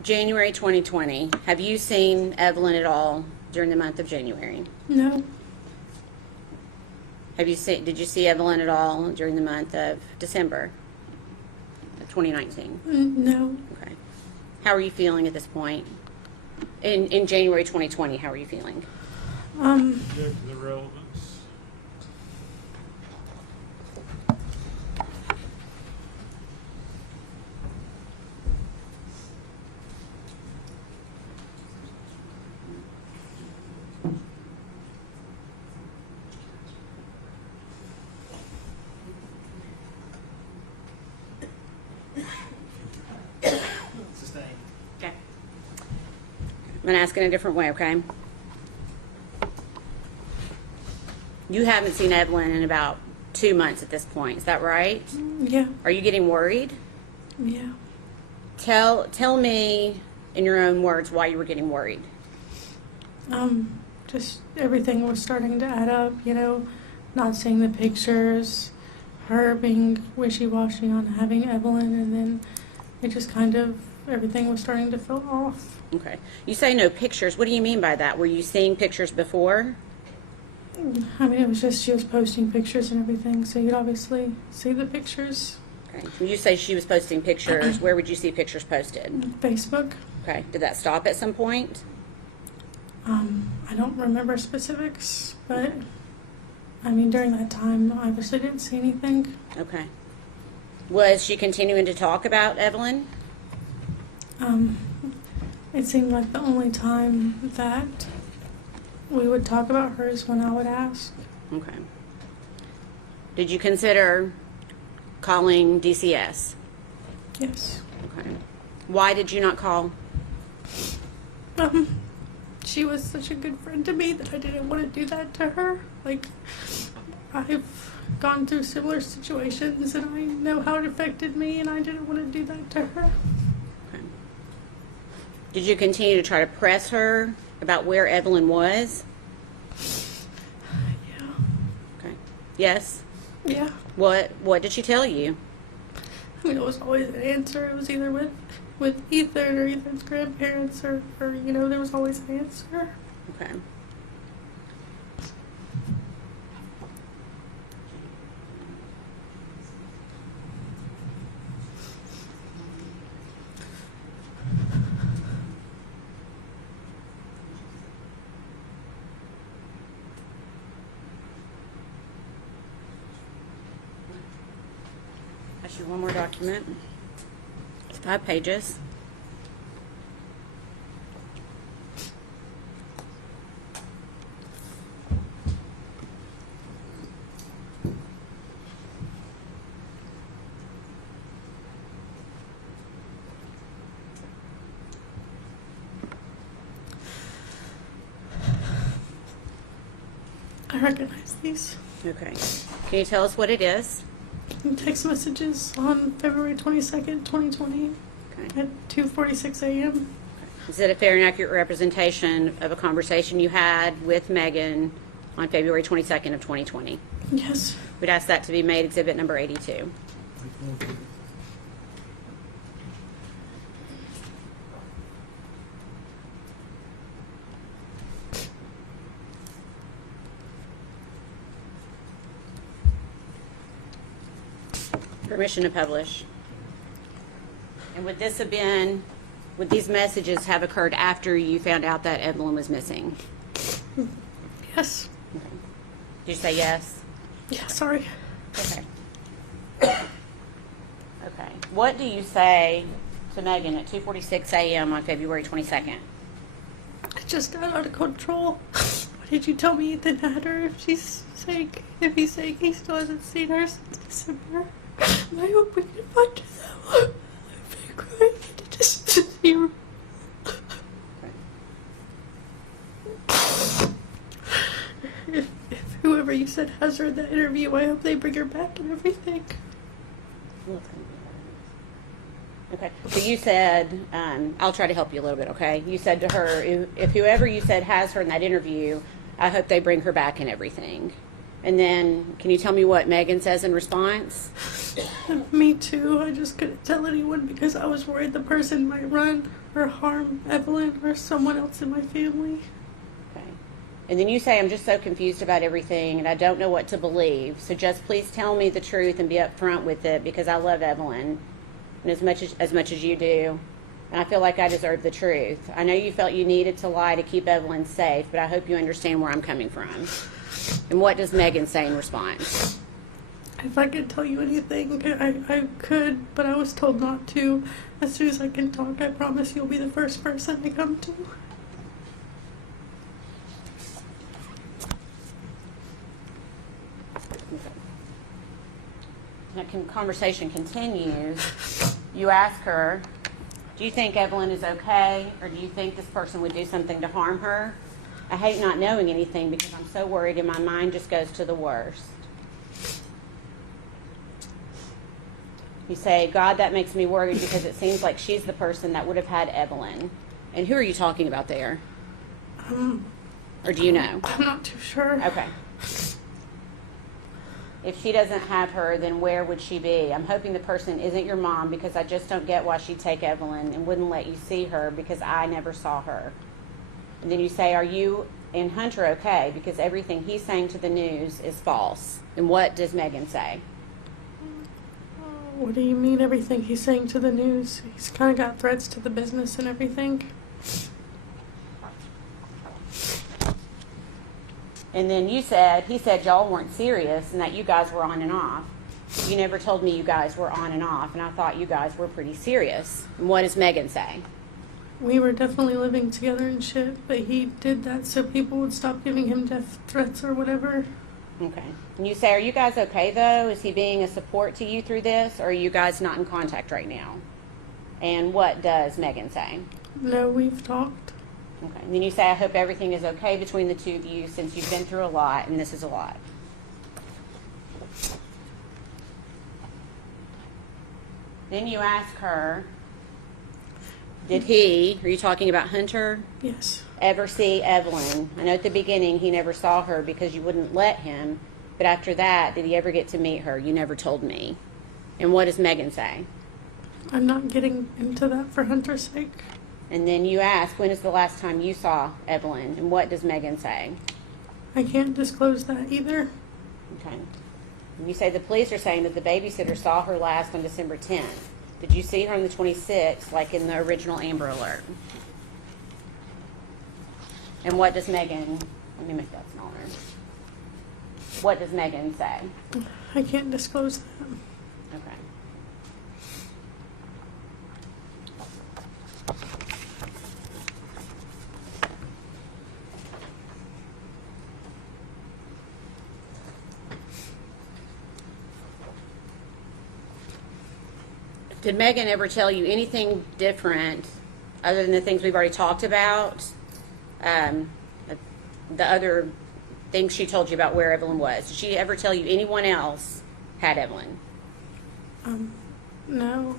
January 2020. Have you seen Evelyn at all during the month of January? No. Did you see Evelyn at all during the month of December of 2019? No. Okay. How are you feeling at this point? In January 2020, how are you feeling? Object to the relevance. Sustained. Okay. I'm going to ask in a different way, okay? You haven't seen Evelyn in about 2 months at this point. Is that right? Yeah. Are you getting worried? Yeah. Tell me in your own words why you were getting worried. Just everything was starting to add up, you know, not seeing the pictures, her being wishy-washy on having Evelyn, and then it just kind of, everything was starting to feel off. Okay. You say no pictures. What do you mean by that? Were you seeing pictures before? I mean, it was just she was posting pictures and everything, so you'd obviously see the pictures. Okay. When you say she was posting pictures, where would you see pictures posted? Facebook. Okay. Did that stop at some point? I don't remember specifics, but I mean, during that time, I obviously didn't see anything. Okay. Was she continuing to talk about Evelyn? It seemed like the only time that we would talk about her is when I would ask. Okay. Did you consider calling DCS? Yes. Okay. Why did you not call? She was such a good friend to me that I didn't want to do that to her. Like, I've gone through similar situations and I know how it affected me, and I didn't want to do that to her. Okay. Did you continue to try to press her about where Evelyn was? Yeah. Okay. Yes? Yeah. What did she tell you? I mean, it was always an answer. It was either with Ethan or Ethan's grandparents or, you know, there was always an answer. Okay. That's your one more document. It's 5 pages. I recognize these. Okay. Can you tell us what it is? Text messages on February 22nd, 2020 Okay. at 2:46 a.m. Is it a fair and accurate representation of a conversation you had with Megan on February 22nd of 2020? Yes. We'd ask that to be made exhibit number 82. Permission to publish. And would these messages have occurred after you found out that Evelyn was missing? Yes. Did you say yes? Yeah, sorry. Okay. Okay. What do you say to Megan at 2:46 a.m. on February 22nd? I just got out of control. Why did you tell me Ethan had her if she's sick? If he's sick, he still hasn't seen her since December. I hope we can find her that one. I've been crying to just see her. If whoever you said has her in that interview, I hope they bring her back and everything. Okay. So you said, I'll try to help you a little bit, okay? You said to her, if whoever you said has her in that interview, I hope they bring her back and everything. And then, can you tell me what Megan says in response? Me too. I just couldn't tell anyone because I was worried the person might run or harm Evelyn or someone else in my family. Okay. And then you say, I'm just so confused about everything and I don't know what to believe. So just please tell me the truth and be upfront with it because I love Evelyn and as much as you do. And I feel like I deserve the truth. I know you felt you needed to lie to keep Evelyn safe, but I hope you understand where I'm coming from. And what does Megan say in response? If I could tell you anything, I could, but I was told not to. As soon as I can talk, I promise you'll be the first person to come to. That conversation continues. You ask her, do you think Evelyn is okay, or do you think this person would do something to harm her? I hate not knowing anything because I'm so worried and my mind just goes to the worst. You say, God, that makes me worried because it seems like she's the person that would have had Evelyn. And who are you talking about there? Or do you know? I'm not too sure. Okay. If she doesn't have her, then where would she be? I'm hoping the person isn't your mom because I just don't get why she'd take Evelyn and wouldn't let you see her because I never saw her. And then you say, are you and Hunter okay? Because everything he's saying to the news is false. And what does Megan say? What do you mean everything he's saying to the news? He's kind of got threats to the business and everything. And then he said y'all weren't serious and that you guys were on and off. You never told me you guys were on and off, and I thought you guys were pretty serious. And what does Megan say? We were definitely living together and shit, but he did that so people would stop giving him death threats or whatever. Okay. And you say, are you guys okay, though? Is he being a support to you through this, or are you guys not in contact right now? And what does Megan say? No, we've talked. Okay. And then you say, I hope everything is okay between the two of you since you've been through a lot, and this is a lot. Then you ask her, did he, are you talking about Hunter, Yes. ever see Evelyn? I know at the beginning he never saw her because you wouldn't let him, but after that, did he ever get to meet her? You never told me. And what does Megan say? I'm not getting into that for Hunter's sake. And then you ask, when is the last time you saw Evelyn? And what does Megan say? I can't disclose that either. Okay. And you say the police are saying that the babysitter saw her last on December 10th. Did you see her on the 26th, like in the original Amber Alert? And what does Megan, let me make that smaller. What does Megan say? I can't disclose that. Okay. Did Megan ever tell you anything different other than the things we've already talked about? The other things she told you about where Evelyn was. Did she ever tell you anyone else had Evelyn? No.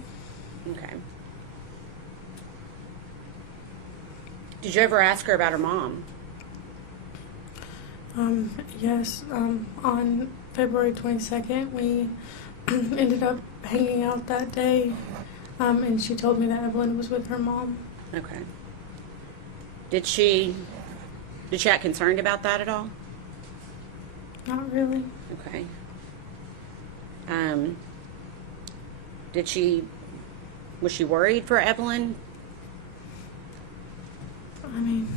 Okay. Did you ever ask her about her mom? Yes. On February 22nd, we ended up hanging out that day, and she told me that Evelyn was with her mom. Okay. Did she act concerned about that at all? Not really. Okay. Was she worried for Evelyn? I mean,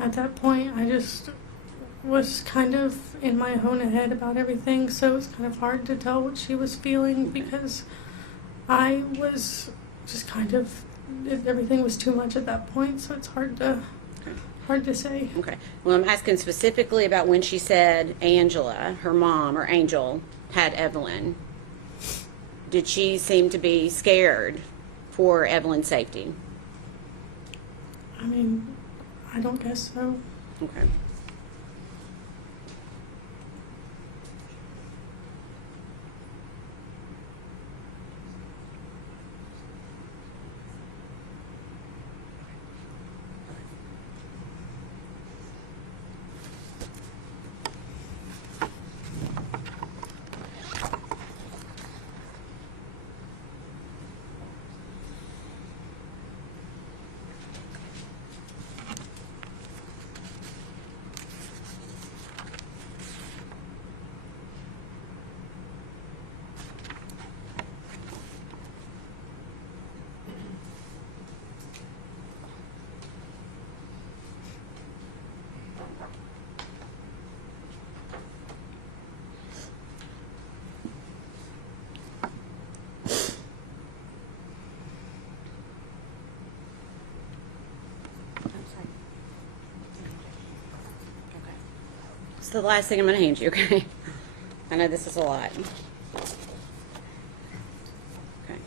at that point, I just was kind of in my own head about everything, so it was kind of hard to tell what she was feeling because I was just kind of, everything was too much at that point, so it's hard to say. Okay. Well, I'm asking specifically about when she said Angela, her mom, or Angel, had Evelyn. Did she seem to be scared for Evelyn's safety? I mean, I don't guess so. Okay. This is the last thing I'm going to hand you, okay? I know this is a lot. Okay.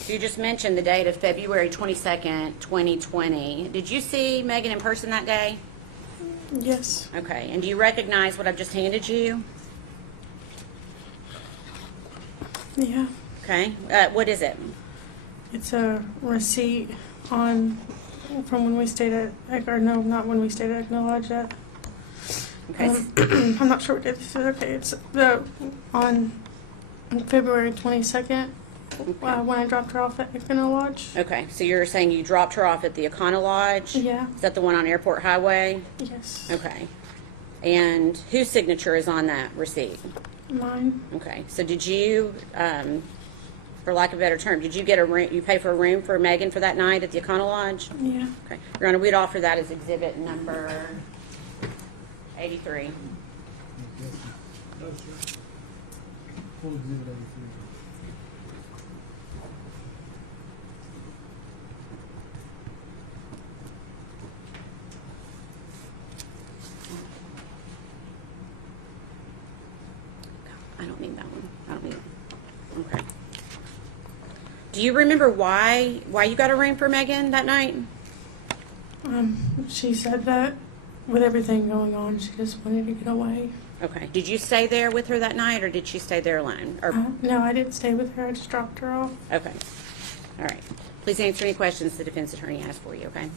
So you just mentioned the date of February 22nd, 2020. Did you see Megan in person that day? Yes. Okay. And do you recognize what I've just handed you? Yeah. Okay. What is it? It's a receipt from when we stayed at, or no, not when we stayed at Eggno Lodge yet. Okay. I'm not sure what date this is. Okay, it's on February 22nd when I dropped her off at Eggno Lodge. Okay. So you're saying you dropped her off at the Econo Lodge? Yeah. Is that the one on Airport Highway? Yes. Okay. And whose signature is on that receipt? Mine. Okay. So did you, for lack of a better term, did you get a room? You pay for a room for Megan for that night at the Econo Lodge? Yeah. Okay. Your Honor, we'd offer that as exhibit number 83. No, sir. Full exhibit 83. I don't need that one. I don't need it. Okay. Do you remember why you got a room for Megan that night? She said that with everything going on, she just wanted to get away. Okay. Did you stay there with her that night, or did she stay there alone? Or No, I didn't stay with her. I just dropped her off. okay. All right. Please answer any questions the defense attorney asked for you. Okay.